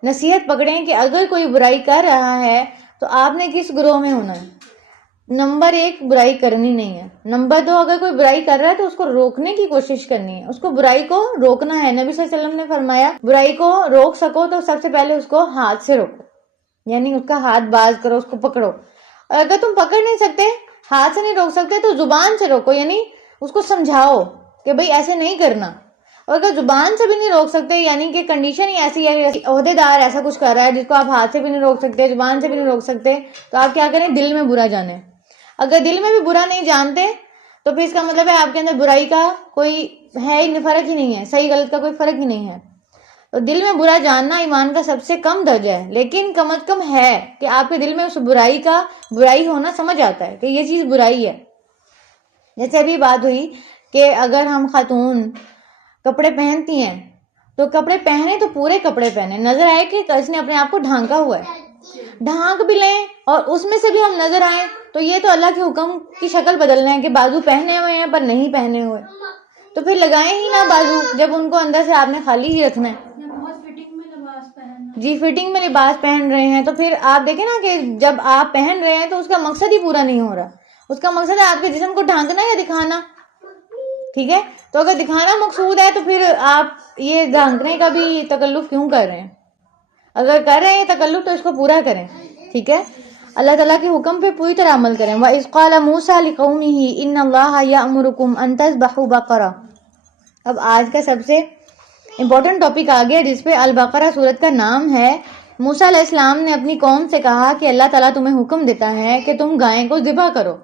نصیحت پکڑیں کہ اگر کوئی برائی کر رہا ہے تو آپ نے کس گروہ میں ہونا ہے. نمبر 1 برائی کرنی نہیں ہے. نمبر 2 اگر کوئی برائی کر رہا ہے تو اس کو روکنے کی کوشش کرنی ہے، اس کو برائی کو روکنا ہے. نبی صلی اللہ علیہ وسلم نے فرمایا برائی کو روک سکو تو سب سے پہلے اس کو ہاتھ سے روکو، یعنی اس کا ہاتھ باز کرو، اس کو پکڑو. اور اگر تم پکڑ نہیں سکتے، ہاتھ سے نہیں روک سکتے، تو زبان سے روکو، یعنی اس کو سمجھاؤ کہ بھئی ایسے نہیں کرنا. اور اگر زبان سے بھی نہیں روک سکتے، یعنی کہ کنڈیشن ہی ایسی ہے، عہدے دار ایسا کچھ کر رہا ہے جس کو آپ ہاتھ سے بھی نہیں روک سکتے، زبان سے بھی نہیں روک سکتے، تو آپ کیا کریں، دل میں برا جانیں. اگر دل میں بھی برا نہیں جانتے تو پھر اس کا مطلب ہے آپ کے اندر برائی کا کوئی ہے ہی فرق ہی نہیں ہے، صحیح غلط کا کوئی فرق ہی نہیں ہے. تو دل میں برا جاننا ایمان کا سب سے کم درجہ ہے، لیکن کم از کم ہے کہ آپ کے دل میں اس برائی ہونا سمجھ آتا ہے کہ یہ چیز برائی ہے. جیسے ابھی بات ہوئی کہ اگر ہم خاتون کپڑے پہنتی ہیں تو کپڑے پہنے تو پورے کپڑے پہنے، نظر آئے کہ اس نے اپنے آپ کو ڈھانکا ہوا ہے، ڈھانک بھی لیں اور اس میں سے بھی ہم نظر آئیں، تو یہ تو اللہ کے حکم کی شکل بدلنا ہے کہ بازو پہنے ہوئے ہیں پر نہیں پہنے ہوئے، تو پھر لگائیں ہی نہ بازو جب ان کو اندر سے آپ نے خالی ہی رکھنا ہے. جی فٹنگ میں لباس پہن رہے ہیں تو پھر آپ دیکھیں نا کہ جب آپ پہن رہے ہیں تو اس کا مقصد ہی پورا نہیں ہو رہا، اس کا مقصد ہے آپ کے جسم کو ڈھانکنا یا دکھانا، ٹھیک ہے. تو اگر دکھانا مقصود ہے تو پھر آپ یہ ڈھانکنے کا بھی تکلف کیوں کر رہے ہیں؟ اگر کر رہے ہیں تکلف تو اس کو پورا کریں، ٹھیک ہے. اللہ تعالیٰ کے حکم پہ پوری طرح عمل کریں. وَإِذْ قَالَ مُوسَىٰ لِقَوْمِهِ إِنَّ اللَّهَ يَأْمُرُكُمْ أَن تَذْبَحُوا بَقَرَةً. اب آج کا سب سے امپورٹنٹ ٹاپک آ گیا جس پہ البقرہ سورت کا نام ہے. موسیٰ علیہ السلام نے اپنی قوم سے کہا کہ اللہ تعالیٰ تمہیں حکم دیتا ہے کہ تم گائیں کو ذبح کرو.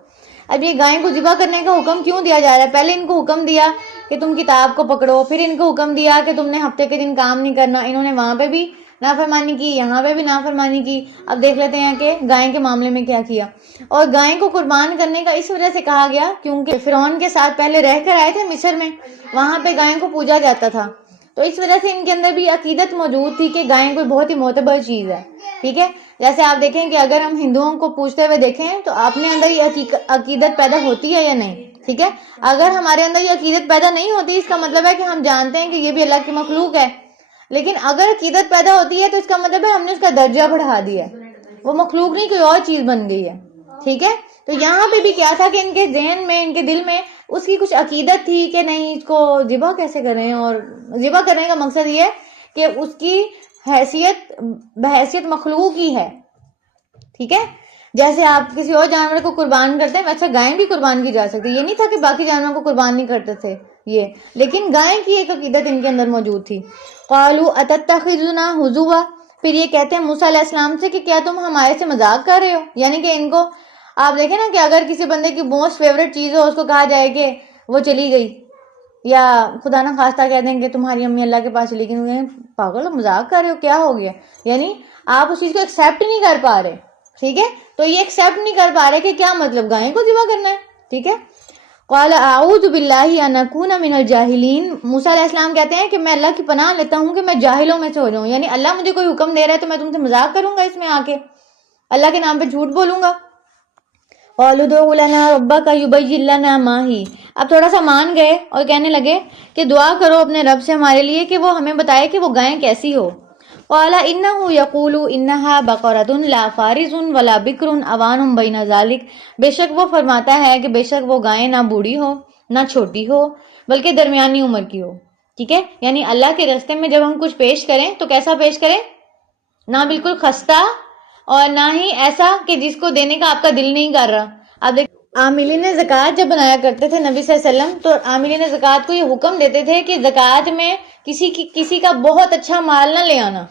اب یہ گائیں کو ذبح کرنے کا حکم کیوں دیا جا رہا ہے؟ پہلے ان کو حکم دیا کہ تم کتاب کو پکڑو، پھر ان کو حکم دیا کہ تم نے ہفتے کے دن کام نہیں کرنا. انہوں نے وہاں پہ بھی نافرمانی کی، یہاں پہ بھی نافرمانی کی. اب دیکھ لیتے ہیں کہ گائیں کے معاملے میں کیا کیا. اور گائیں کو قربان کرنے کا اس وجہ سے کہا گیا کیونکہ فرعون کے ساتھ پہلے رہ کر آئے تھے مصر میں، وہاں پہ گائیں کو پوجا جاتا تھا، تو اس وجہ سے ان کے اندر بھی عقیدت موجود تھی کہ گائیں کوئی بہت ہی معتبر چیز ہے، ٹھیک ہے. جیسے آپ دیکھیں کہ اگر ہم ہندوؤں کو پوچھتے ہوئے دیکھیں تو اپنے اندر یہ عقیدت پیدا ہوتی ہے یا نہیں، ٹھیک ہے. اگر ہمارے اندر یہ عقیدت پیدا نہیں ہوتی اس کا مطلب ہے کہ ہم جانتے ہیں کہ یہ بھی اللہ کی مخلوق ہے. لیکن اگر عقیدت پیدا ہوتی ہے تو اس کا مطلب ہے ہم نے اس کا درجہ بڑھا دیا ہے، وہ مخلوق نہیں کوئی اور چیز بن گئی ہے، ٹھیک ہے. تو یہاں پہ بھی کیا تھا کہ ان کے ذہن میں، ان کے دل میں اس کی کچھ عقیدت تھی کہ نہیں اس کو ذبح کیسے کریں، اور ذبح کرنے کا مقصد یہ کہ اس کی بحیثیت مخلوق ہی ہے، ٹھیک ہے. جیسے آپ کسی اور جانور کو قربان کرتے ہیں ویسے گائیں بھی قربان کی جا سکتی. یہ نہیں تھا کہ باقی جانوروں کو قربان نہیں کرتے تھے یہ، لیکن گائیں کی ایک عقیدت ان کے اندر موجود تھی. قالوا اتتخذنا ہزوا. پھر یہ کہتے ہیں موسیٰ علیہ السلام سے کہ کیا تم ہمارے سے مذاق کر رہے ہو. یعنی کہ ان کو آپ دیکھیں نا کہ اگر کسی بندے کی موسٹ فیوریٹ چیز ہو اس کو کہا جائے کہ وہ چلی گئی، یا خدا نہ خواستہ کہہ دیں کہ تمہاری امی اللہ کے پاس چلی گئی، پاگل مذاق کر رہے ہو، کیا ہو گیا؟ یعنی آپ اس چیز کو ایکسیپٹ نہیں کر پا رہے، ٹھیک ہے. تو یہ ایکسیپٹ نہیں کر پا رہے کہ کیا مطلب گائیں کو ذبح کرنا ہے، ٹھیک ہے. قال اعوذ باللہ ان اکون من الجاہلین. موسیٰ علیہ السلام کہتے ہیں کہ میں اللہ کی پناہ لیتا ہوں کہ میں جاہلوں میں سے ہو جاؤں. یعنی اللہ مجھے کوئی حکم دے رہا ہے تو میں تم سے مذاق کروں گا، اس میں آ کے اللہ کے نام پہ جھوٹ بولوں گا. قالوا ادع لنا ربك يبين لنا ما هي، اب تھوڑا سا مان گئے اور کہنے لگے کہ دعا کرو اپنے رب سے ہمارے لیے کہ وہ ہمیں بتائے کہ وہ گائیں کیسی ہو. قال انه يقول انها بقرة لا فارض ولا بكر عوان بين ذلك، بے شک وہ فرماتا ہے کہ بے شک وہ گائیں نہ بوڑھی ہو نہ چھوٹی ہو بلکہ درمیانی عمر کی ہو. ٹھیک ہے، یعنی اللہ کے راستے میں جب ہم کچھ پیش کریں تو کیسا پیش کریں؟ نہ بالکل خستہ اور نہ ہی ایسا کہ جس کو دینے کا آپ کا دل نہیں کر رہا. اب دیکھ، عاملین زکوٰۃ جب بنایا کرتے تھے نبی صلی اللہ علیہ وسلم، تو عاملین زکوٰۃ کو یہ حکم دیتے تھے کہ زکوٰۃ میں کسی کا بہت اچھا مال نہ لے آنا.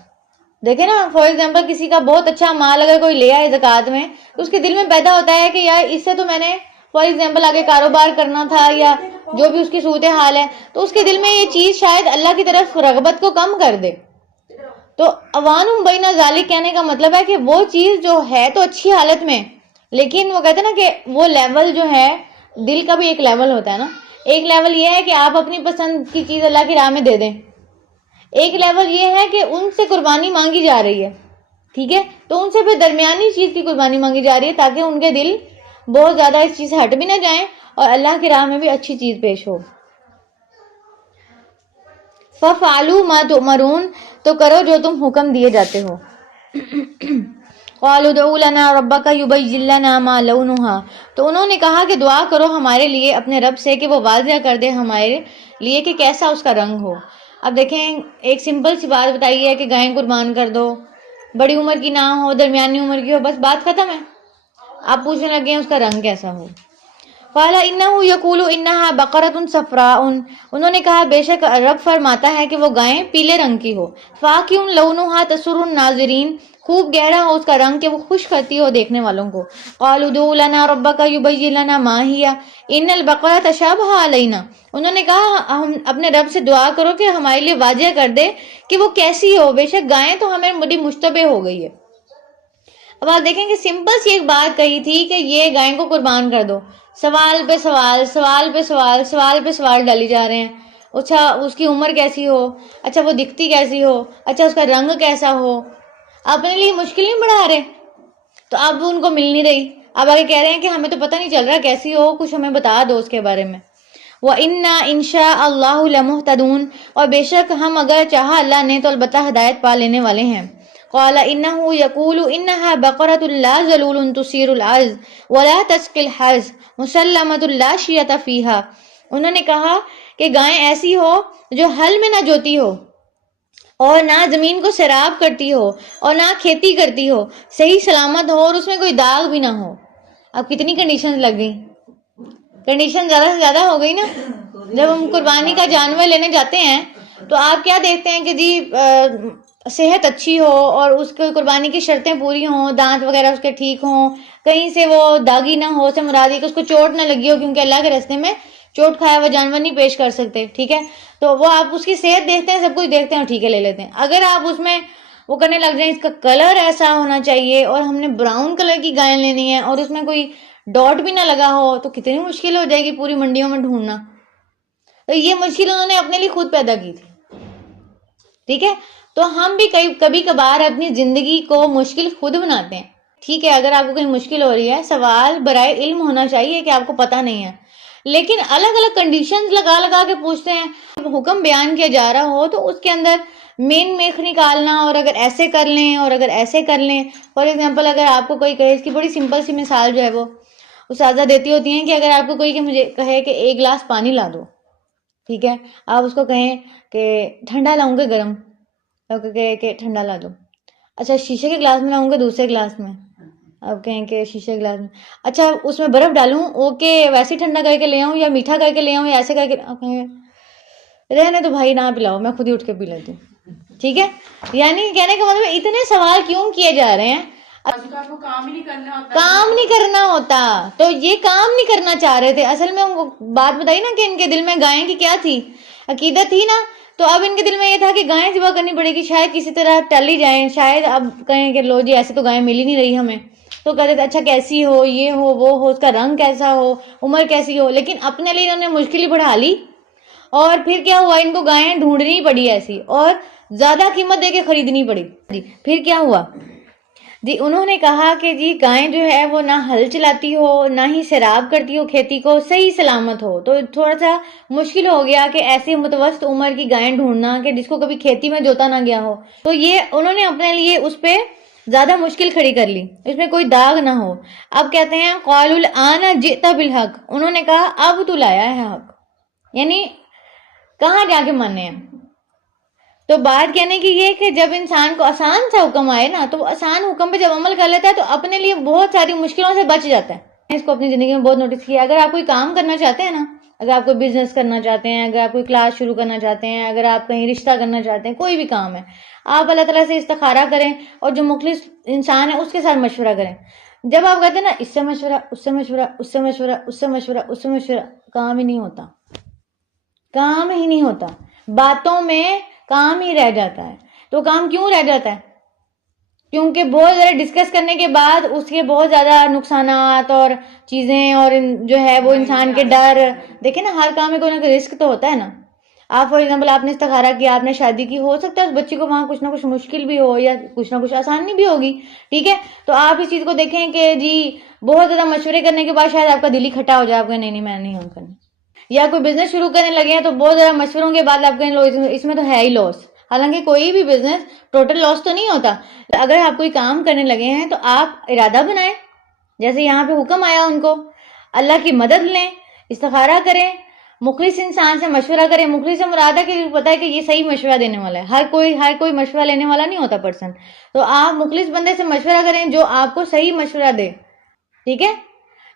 دیکھیں نا، فار ایگزامپل کسی کا بہت اچھا مال اگر کوئی لے آئے زکوٰۃ میں تو اس کے دل میں پیدا ہوتا ہے کہ یار اس سے تو میں نے فار ایگزامپل آگے کاروبار کرنا تھا یا جو بھی اس کی صورت حال ہے، تو اس کے دل میں یہ چیز شاید اللہ کی طرف رغبت کو کم کر دے. تو اوان بین ذالک کہنے کا مطلب ہے کہ وہ چیز جو ہے تو اچھی حالت میں، لیکن وہ کہتے ہیں نا کہ وہ لیول جو ہے، دل کا بھی ایک لیول ہوتا ہے نا. ایک لیول یہ ہے کہ آپ اپنی پسند کی چیز اللہ کی راہ میں دے دیں، ایک لیول یہ ہے کہ ان سے قربانی مانگی جا رہی ہے. ٹھیک ہے، تو ان سے پھر درمیانی چیز کی قربانی مانگی جا رہی ہے تاکہ ان کے دل بہت زیادہ اس چیز سے ہٹ بھی نہ جائیں اور اللہ کی راہ میں بھی اچھی چیز پیش ہو. فَفْعَلُوا مَا تُؤْمَرُونَ، تو کرو جو تم حکم دیے جاتے ہو. قَالُوا ادْعُ لَنَا رَبَّكَ يُبَيِّن لَنَا مَا لَوْنُهَا، تو انہوں نے کہا کہ دعا کرو ہمارے لیے اپنے رب سے کہ وہ واضح کر دے ہمارے لیے کہ کیسا اس کا رنگ ہو. اب دیکھیں، ایک سمپل سی بات بتائی ہے کہ گائیں قربان کر دو، بڑی عمر کی نہ ہو درمیانی عمر کی ہو، بس بات ختم ہے. آپ پوچھنے لگے ہیں اس کا رنگ کیسا ہو. قال انه يقول انها بقرة صفراء، انہوں نے کہا بے شک رب فرماتا ہے کہ وہ گائیں پیلے رنگ کی ہو. فاقع لونها تسر الناظرین، خوب گہرا ہو اس کا رنگ کہ وہ خوش کرتی ہو دیکھنے والوں کو. قالوا ادع لنا ربك يبين لنا ما هي ان البقرة تشابه علينا، انہوں نے کہا ہم اپنے رب سے دعا کرو کہ ہمارے لیے واضح کر دے کہ وہ کیسی ہو، بے شک گائیں تو ہمیں بڑی مشتبہ ہو گئی ہے. اب آپ دیکھیں کہ سمپل سی ایک بات کہی تھی کہ یہ گائیں کو قربان کر دو، سوال پہ سوال، سوال پہ سوال، سوال پہ سوال ڈالی جا رہے ہیں. اچھا اس کی عمر کیسی ہو، اچھا وہ دکھتی کیسی ہو، اچھا اس کا رنگ کیسا ہو. اپنے لیے مشکل نہیں بڑھا رہے، تو اب ان کو مل نہیں رہی. اب آگے کہہ رہے ہیں کہ ہمیں تو پتہ نہیں چل رہا کیسی ہو، کچھ ہمیں بتا دو اس کے بارے میں. وَإِنَّا إِن شَاءَ اللَّهُ لَمُهْتَدُونَ، اور بے شک ہم اگر چاہا اللہ نے تو البتہ ہدایت پا لینے والے ہیں. قال انه يقول انها بقرة لا ذلول تثير الارض ولا تسقي الحرث مسلمة لا شية فيها، انہوں نے کہا کہ گائیں ایسی ہو جو ہل میں نہ جوتی ہو اور نہ زمین کو سیراب کرتی ہو اور نہ کھیتی کرتی ہو، صحیح سلامت ہو اور اس میں کوئی داغ بھی نہ ہو. اب کتنی کنڈیشن لگ گئی، کنڈیشن زیادہ سے زیادہ ہو گئی نا. جب ہم قربانی کا جانور لینے جاتے ہیں تو آپ کیا دیکھتے ہیں کہ جی صحت اچھی ہو اور اس کی قربانی کی شرطیں پوری ہوں، دانت وغیرہ اس کے ٹھیک ہوں، کہیں سے وہ داغی نہ ہو، سے مراد ہے کہ اس کو چوٹ نہ لگی ہو، کیونکہ اللہ کے راستے میں چوٹ کھایا ہوا جانور نہیں پیش کر سکتے. ٹھیک ہے، تو وہ آپ اس کی صحت دیکھتے ہیں، سب کچھ دیکھتے ہیں اور ٹھیک ہے لے لیتے ہیں. اگر آپ اس میں وہ کرنے لگ جائیں اس کا کلر ایسا ہونا چاہیے اور ہم نے براؤن کلر کی گائے لینی ہے اور اس میں کوئی ڈاٹ بھی نہ لگا ہو، تو کتنی مشکل ہو جائے گی پوری منڈیوں میں ڈھونڈنا. تو یہ مشکل انہوں نے اپنے لیے خود پیدا کی تھی. ٹھیک ہے، تو ہم بھی کبھی کبھار اپنی زندگی کو مشکل خود بناتے ہیں. ٹھیک ہے، اگر آپ کو کوئی مشکل ہو رہی ہے، سوال برائے علم ہونا چاہیے کہ آپ کو پتہ نہیں ہے، لیکن الگ الگ کنڈیشنز لگا لگا کے پوچھتے ہیں. حکم بیان کیا جا رہا ہو تو اس کے اندر مین میخ نکالنا، اور اگر ایسے کر لیں اور اگر ایسے کر لیں. فار ایگزامپل اگر آپ کو کوئی کہے، اس کی بڑی سمپل سی مثال جو ہے وہ اساتذہ دیتی ہوتی ہیں کہ اگر آپ کو کوئی کہ مجھے کہے کہ ایک گلاس پانی لا دو، ٹھیک ہے، آپ اس کو کہیں کہ ٹھنڈا لاؤں گے گرم، کہ ٹھنڈا لا دو. اچھا شیشے کے گلاس میں لاؤں گے دوسرے گلاس میں، آپ کہیں کہ شیشے کے گلاس میں. اچھا اس میں برف ڈالوں، اوکے ویسے ٹھنڈا کر کے لے آؤں یا میٹھا کر کے لے آؤں یا ایسے کر کے، آپ کہیں رہنے تو بھائی نہ پلاؤ، میں خود ہی اٹھ کے پی لیتی ہوں. ٹھیک ہے، یعنی کہنے کا مطلب اتنے سوال کیوں کیے جا رہے ہیں؟ کام نہیں کرنا ہوتا، تو یہ کام نہیں کرنا چاہ رہے تھے. اصل میں بات بتائی نا کہ ان کے دل میں گائیں کی کیا تھی، عقیدت تھی نا. تو اب ان کے دل میں یہ تھا کہ گائیں ذبح کرنی پڑے گی، شاید کسی طرح ٹل ہی جائیں، شاید اب کہیں کہ لو جی ایسے تو گائیں مل ہی نہیں رہی ہمیں. تو کہتے تھے اچھا کیسی ہو، یہ ہو وہ ہو، اس کا رنگ کیسا ہو، عمر کیسی ہو. لیکن اپنے لیے انہوں نے مشکل ہی بڑھا لی، اور پھر کیا ہوا، ان کو گائیں ڈھونڈنی پڑی ایسی اور زیادہ قیمت دے کے خریدنی پڑی. پھر کیا ہوا، جی انہوں نے کہا کہ جی گائیں جو ہے وہ نہ ہل چلاتی ہو نہ ہی سیراب کرتی ہو کھیتی کو، صحیح سلامت ہو، تو تھوڑا سا مشکل ہو گیا کہ ایسی متوسط عمر کی گائیں ڈھونڈنا کہ جس کو کبھی کھیتی میں جوتا نہ گیا ہو، تو یہ انہوں نے اپنے لیے اس پہ زیادہ مشکل کھڑی کر لی، اس میں کوئی داغ نہ ہو۔ اب کہتے ہیں قالوا الآن جئت بالحق، انہوں نے کہا اب تو لایا ہے حق، یعنی کہاں جا کے ماننے ہیں۔ تو بات کہنے کی یہ کہ جب انسان کو آسان سا حکم آئے نا تو وہ آسان حکم پہ جب عمل کر لیتا ہے تو اپنے لیے بہت ساری مشکلوں سے بچ جاتا ہے۔ اس کو اپنی زندگی میں بہت نوٹس کیا، اگر آپ کوئی کام کرنا چاہتے ہیں نا، اگر آپ کوئی بزنس کرنا چاہتے ہیں، اگر آپ کوئی کلاس شروع کرنا چاہتے ہیں، اگر آپ کہیں رشتہ کرنا چاہتے ہیں، کوئی بھی کام ہے، آپ اللہ تعالیٰ سے استخارہ کریں اور جو مخلص انسان ہے اس کے ساتھ مشورہ کریں۔ جب آپ کہتے ہیں نا اس سے مشورہ، اس سے مشورہ، اس سے مشورہ، اس سے مشورہ، اس سے مشورہ، کام ہی نہیں ہوتا، کام ہی نہیں ہوتا، باتوں میں کام ہی رہ جاتا ہے۔ تو کام کیوں رہ جاتا ہے؟ کیونکہ بہت زیادہ ڈسکس کرنے کے بعد اس کے بہت زیادہ نقصانات اور چیزیں اور جو ہے وہ انسان کے ڈر، دیکھیں نا ہر کام میں کوئی نہ کوئی رسک تو ہوتا ہے نا۔ آپ فار ایگزامپل آپ نے استخارہ کیا، آپ نے شادی کی، ہو سکتا ہے اس بچی کو وہاں کچھ نہ کچھ مشکل بھی ہو یا کچھ نہ کچھ آسانی بھی ہوگی، ٹھیک ہے؟ تو آپ اس چیز کو دیکھیں کہ جی بہت زیادہ مشورے کرنے کے بعد شاید آپ کا دل ہی کھٹا ہو جائے، آپ کو نہیں میں نہیں ہوں کرنا، یا کوئی بزنس شروع کرنے لگے ہیں تو بہت زیادہ مشوروں کے بعد آپ کہیں لو اس میں تو ہے ہی لاس، حالانکہ کوئی بھی بزنس ٹوٹل لاس تو نہیں ہوتا۔ اگر آپ کوئی کام کرنے لگے ہیں تو آپ ارادہ بنائیں، جیسے یہاں پہ حکم آیا ان کو، اللہ کی مدد لیں، استخارہ کریں، مخلص انسان سے مشورہ کریں۔ مخلص سے مراد ہے کہ پتہ ہے کہ یہ صحیح مشورہ دینے والا ہے، ہر کوئی مشورہ لینے والا نہیں ہوتا پرسن، تو آپ مخلص بندے سے مشورہ کریں جو آپ کو صحیح مشورہ دے، ٹھیک ہے؟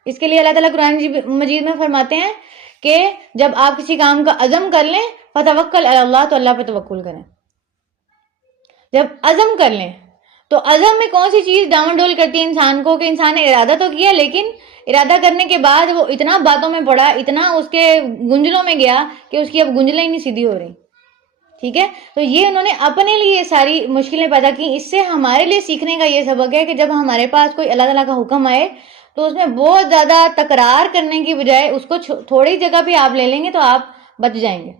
اس کے لیے اللہ تعالیٰ قرآن مجید میں فرماتے ہیں کہ جب آپ کسی کام کا عزم کر لیں فتوکل علی اللہ، تو اللہ پہ توکل کریں۔ جب عزم کر لیں تو عزم میں کون سی چیز ڈاؤن ڈول کرتی ہے انسان کو، کہ انسان نے ارادہ تو کیا لیکن ارادہ کرنے کے بعد وہ اتنا باتوں میں پڑا، اتنا اس کے گنجلوں میں گیا کہ اس کی اب گنجلیں ہی نہیں سیدھی ہو رہی، ٹھیک ہے؟ تو یہ انہوں نے اپنے لیے ساری مشکلیں پیدا کی۔ اس سے ہمارے لیے سیکھنے کا یہ سبق ہے کہ جب ہمارے پاس کوئی اللہ تعالیٰ کا حکم آئے تو اس میں بہت زیادہ تکرار کرنے کی بجائے اس کو تھوڑی جگہ بھی آپ لے لیں گے تو آپ بچ جائیں گے،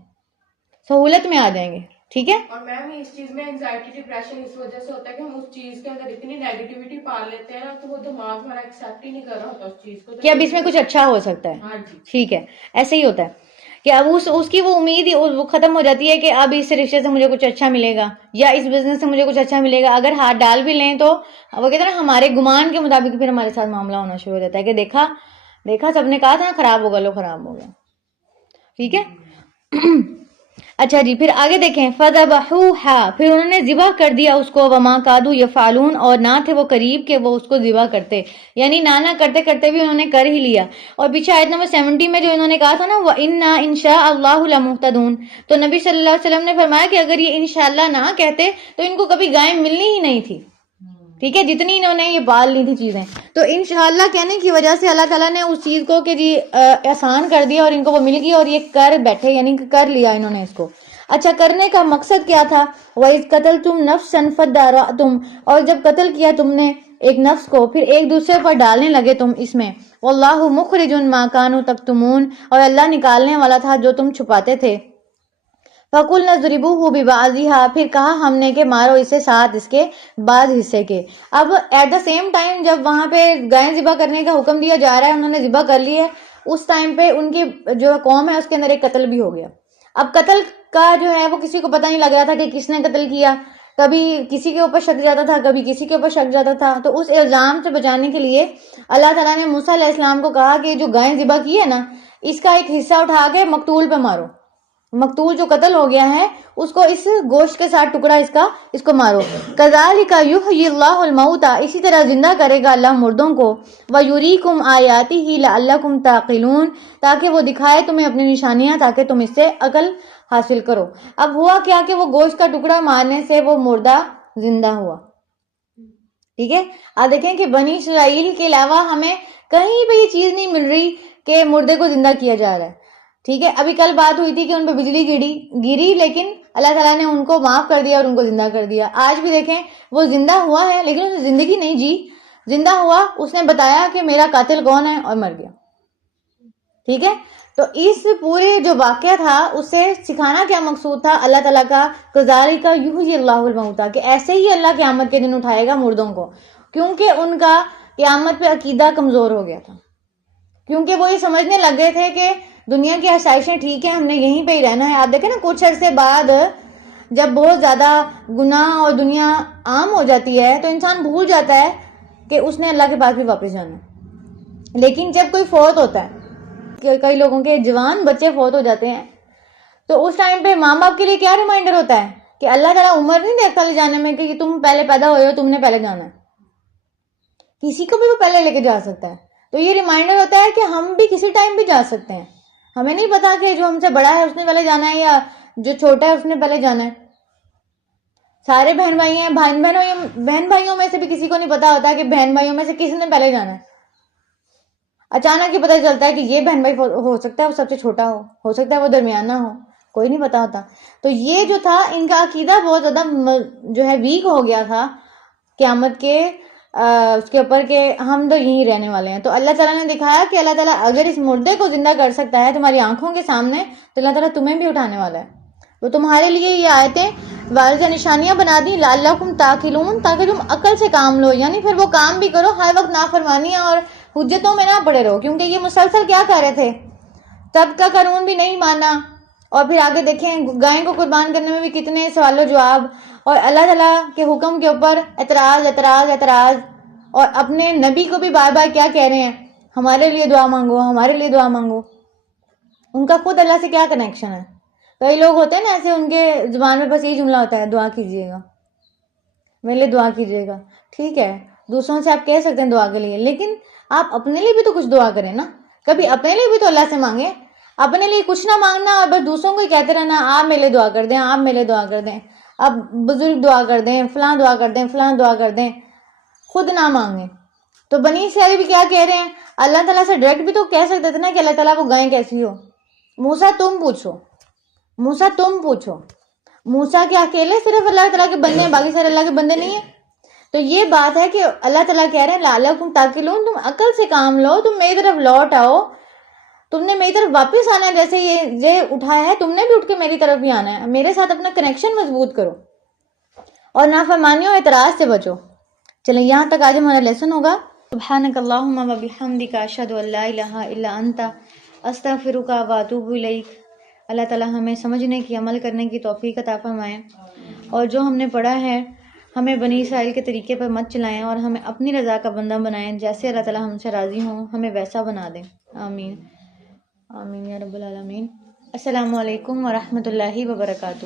سہولت میں آ جائیں گے، ٹھیک ہے؟ اور میم اس چیز میں انزائٹی ڈپریشن اس وجہ سے ہوتا ہے کہ ہم اس چیز کے اندر اتنی نیگیٹیوٹی پال لیتے ہیں نا تو وہ دماغ ہمارا ایکسیپٹ ہی نہیں کر رہا ہوتا اس چیز کو کہ اب اس میں کچھ اچھا ہو سکتا ہے، ہاں جی ٹھیک ہے؟ ایسے ہی ہوتا ہے کہ اب اس کی وہ امید ہی وہ ختم ہو جاتی ہے کہ اب اس رشتے سے مجھے کچھ اچھا ملے گا یا اس بزنس سے مجھے کچھ اچھا ملے گا۔ اگر ہاتھ ڈال بھی لیں تو وہ کہتے ہیں نا ہمارے گمان کے مطابق پھر ہمارے ساتھ معاملہ ہونا شروع ہو جاتا ہے کہ دیکھا سب نے کہا تھا خراب ہوگا، لو خراب ہو گیا، ٹھیک ہے؟ اچھا جی پھر آگے دیکھیں، فَذَبَحُوهَا، پھر انہوں نے ذبح کر دیا اس کو، وَمَا كَادُوا يَفْعَلُونَ، اور نہ تھے وہ قریب کہ وہ اس کو ذبح کرتے، یعنی نہ کرتے کرتے بھی انہوں نے کر ہی لیا۔ اور پیچھے آیت نمبر 70 میں جو انہوں نے کہا تھا نا وَإِنَّا إِن شَاءَ اللَّهُ لَمُهْتَدُونَ، تو نبی صلی اللہ علیہ وسلم نے فرمایا کہ اگر یہ انشاءاللہ نہ کہتے تو ان کو کبھی گائے ملنی ہی نہیں تھی، ٹھیک ہے؟ جتنی انہوں نے یہ پال لی تھی چیزیں، تو انشاءاللہ کہنے کی وجہ سے اللہ تعالیٰ نے اس چیز کو کہ جی آسان کر دیا اور ان کو وہ مل گئی اور یہ کر بیٹھے، یعنی کہ کر لیا انہوں نے اس کو۔ اچھا کرنے کا مقصد کیا تھا؟ وَإِذْ قَتَلْتُمْ نَفْسًا فَادَّارَأْتُمْ، اور جب قتل کیا تم نے ایک نفس کو پھر ایک دوسرے پر ڈالنے لگے تم اس میں، وَاللَّهُ مُخْرِجٌ مَا كَانُوا تَكْتُمُونَ، اور اللہ نکالنے والا تھا جو تم چھپاتے تھے۔ فَقُلْنَا اضْرِبُوهُ بِبَعْضِهَا، پھر کہا ہم نے کہ مارو اسے ساتھ اس کے بعض حصے کے۔ اب ایٹ دا سیم ٹائم جب وہاں پہ گائیں ذبح کرنے کا حکم دیا جا رہا ہے، انہوں نے ذبح کر لی ہے، اس ٹائم پہ ان کی جو قوم ہے اس کے اندر ایک قتل بھی ہو گیا۔ اب قتل کا جو ہے وہ کسی کو پتہ نہیں لگ رہا تھا کہ کس نے قتل کیا، کبھی کسی کے اوپر شک جاتا تھا، کبھی کسی کے اوپر شک جاتا تھا۔ تو اس الزام سے بچانے کے لیے اللہ تعالیٰ نے موسیٰ علیہ السلام کو کہا کہ جو گائیں ذبح کی ہے نا اس کا ایک حصہ اٹھا کے مقتول پہ مارو، مقتول جو قتل ہو گیا ہے اس کو اس گوشت کے ساتھ ٹکڑا اس کو مارو۔ کذالک یحیی اللہ الموتى، اسی طرح زندہ کرے گا اللہ مردوں کو، ویریکم آیاتہ لعلکم تعقلون، تاکہ وہ دکھائے تمہیں اپنی نشانیاں تاکہ تم اس سے عقل حاصل کرو۔ اب ہوا کیا کہ وہ گوشت کا ٹکڑا مارنے سے وہ مردہ زندہ ہوا، ٹھیک ہے؟ آپ دیکھیں کہ بنی اسرائیل کے علاوہ ہمیں کہیں پہ یہ چیز نہیں مل رہی کہ مردے کو زندہ کیا جا رہا ہے، ٹھیک ہے؟ ابھی کل بات ہوئی تھی کہ ان پہ بجلی گری لیکن اللہ تعالیٰ نے ان کو معاف کر دیا اور ان کو زندہ کر دیا۔ آج بھی دیکھیں وہ زندہ ہوا ہے لیکن اس نے زندگی نہیں جی، زندہ ہوا، اس نے بتایا کہ میرا قاتل کون ہے اور مر گیا، ٹھیک ہے؟ تو اس پورے جو واقعہ تھا اس سے سکھانا کیا مقصود تھا اللہ تعالیٰ کا، کذالک یحیی اللہ الموتى، کہ ایسے ہی اللہ قیامت کے دن اٹھائے گا مردوں کو۔ کیونکہ ان کا قیامت پہ عقیدہ کمزور ہو گیا تھا، کیونکہ وہ یہ سمجھنے لگ گئے تھے کہ دنیا کی آسائشیں ٹھیک ہیں، ہم نے یہیں پہ ہی رہنا ہے. آپ دیکھیں نا کچھ عرصے بعد جب بہت زیادہ گناہ اور دنیا عام ہو جاتی ہے تو انسان بھول جاتا ہے کہ اس نے اللہ کے پاس بھی واپس جانا ہے. لیکن جب کوئی فوت ہوتا ہے، کہ کئی لوگوں کے جوان بچے فوت ہو جاتے ہیں، تو اس ٹائم پہ ماں باپ کے لیے کیا ریمائنڈر ہوتا ہے کہ اللہ تعالیٰ عمر نہیں دیتا لے جانے میں کہ تم پہلے پیدا ہوئے ہو، تم نے پہلے جانا ہے. کسی کو بھی وہ پہلے لے کے جا سکتا ہے. تو یہ ریمائنڈر ہوتا ہے کہ ہم بھی کسی ٹائم بھی جا سکتے ہیں. ہمیں نہیں پتا کہ جو ہم سے بڑا ہے اس نے پہلے جانا ہے یا جو چھوٹا ہے اس نے پہلے جانا ہے. سارے بہن بھائی ہیں، بہن بھائیوں میں سے بھی کسی کو نہیں پتا ہوتا کہ بہن بھائیوں میں سے کس نے پہلے جانا ہے. اچانک یہ پتہ چلتا ہے کہ یہ بہن بھائی ہو سکتا ہے وہ سب سے چھوٹا ہو سکتا ہے وہ درمیانہ ہو، کوئی نہیں پتا ہوتا. تو یہ جو تھا ان کا عقیدہ بہت زیادہ جو ہے ویک ہو گیا تھا قیامت کے اس کے اوپر کہ ہم تو یہیں رہنے والے ہیں. تو اللہ تعالیٰ نے دکھایا کہ اللہ تعالیٰ اگر اس مردے کو زندہ کر سکتا ہے تمہاری آنکھوں کے سامنے تو اللہ تعالیٰ تمہیں بھی اٹھانے والا ہے. وہ تمہارے لیے یہ آیتیں واضح نشانیاں بنا دی لعلکم تعقلون، تاکہ تم عقل سے کام لو، یعنی پھر وہ کام بھی کرو، ہر وقت نافرمانیاں اور حجتوں میں نہ پڑے رہو. کیونکہ یہ مسلسل کیا کر رہے تھے، تب کا قانون بھی نہیں مانا، اور پھر آگے دیکھیں گائے کو قربان کرنے میں بھی کتنے سوال و جواب، اور اللہ تعالیٰ کے حکم کے اوپر اعتراض اعتراض اعتراض، اور اپنے نبی کو بھی بار بار کیا کہہ رہے ہیں، ہمارے لیے دعا مانگو، ہمارے لیے دعا مانگو. ان کا خود اللہ سے کیا کنیکشن ہے؟ کئی لوگ ہوتے ہیں نا ایسے، ان کے زبان میں بس یہی جملہ ہوتا ہے دعا کیجیے گا، میرے لیے دعا کیجیے گا. ٹھیک ہے، دوسروں سے آپ کہہ سکتے ہیں دعا کے لیے، لیکن آپ اپنے لیے بھی تو کچھ دعا کریں نا. کبھی اپنے لیے بھی تو اللہ سے مانگیں. اپنے لیے کچھ نہ مانگنا اور بس دوسروں کو ہی کہتے رہنا آپ میرے لیے دعا کر دیں، آپ میرے لیے دعا کر دیں، اب بزرگ دعا کر دیں، فلاں دعا کر دیں، فلاں دعا کر دیں، خود نہ مانگیں. تو بنی اسرائیل بھی کیا کہہ رہے ہیں، اللہ تعالیٰ سے ڈائریکٹ بھی تو کہہ سکتے تھے نا کہ اللہ تعالیٰ وہ گائیں کیسی ہو. موسیٰ تم پوچھو، موسیٰ تم پوچھو. موسیٰ کے اکیلے صرف اللہ تعالیٰ کے بندے ہیں، باقی سارے اللہ کے بندے نہیں ہیں. تو یہ بات ہے کہ اللہ تعالیٰ کہہ رہے ہیں لعلکم تعقلون، تم عقل سے کام لو، تم میری طرف لوٹ آؤ، تم نے میری طرف واپس آنا ہے. جیسے یہ اٹھایا ہے تم نے بھی اٹھ کے میری طرف بھی آنا ہے. میرے ساتھ اپنا کنیکشن مضبوط کرو اور نافرمانیوں اعتراض سے بچو. چلیں یہاں تک آج ہمارا لیسن ہوگا. سبحانک اللہم و بحمدک اشہد ان لا الہ الا انت استغفرک و اتوب الیک. اللہ تعالیٰ ہمیں سمجھنے کی، عمل کرنے کی توفیق عطا فرمائے، اور جو ہم نے پڑھا ہے ہمیں بنی اسرائیل کے طریقے پر مت چلائیں، اور ہمیں اپنی رضا کا بندہ بنائیں. جیسے اللہ تعالیٰ ہم سے راضی ہوں ہمیں ویسا بنا دیں. آمین آمین یا رب العالمین. السلام علیکم ورحمۃ اللہ وبرکاتہ.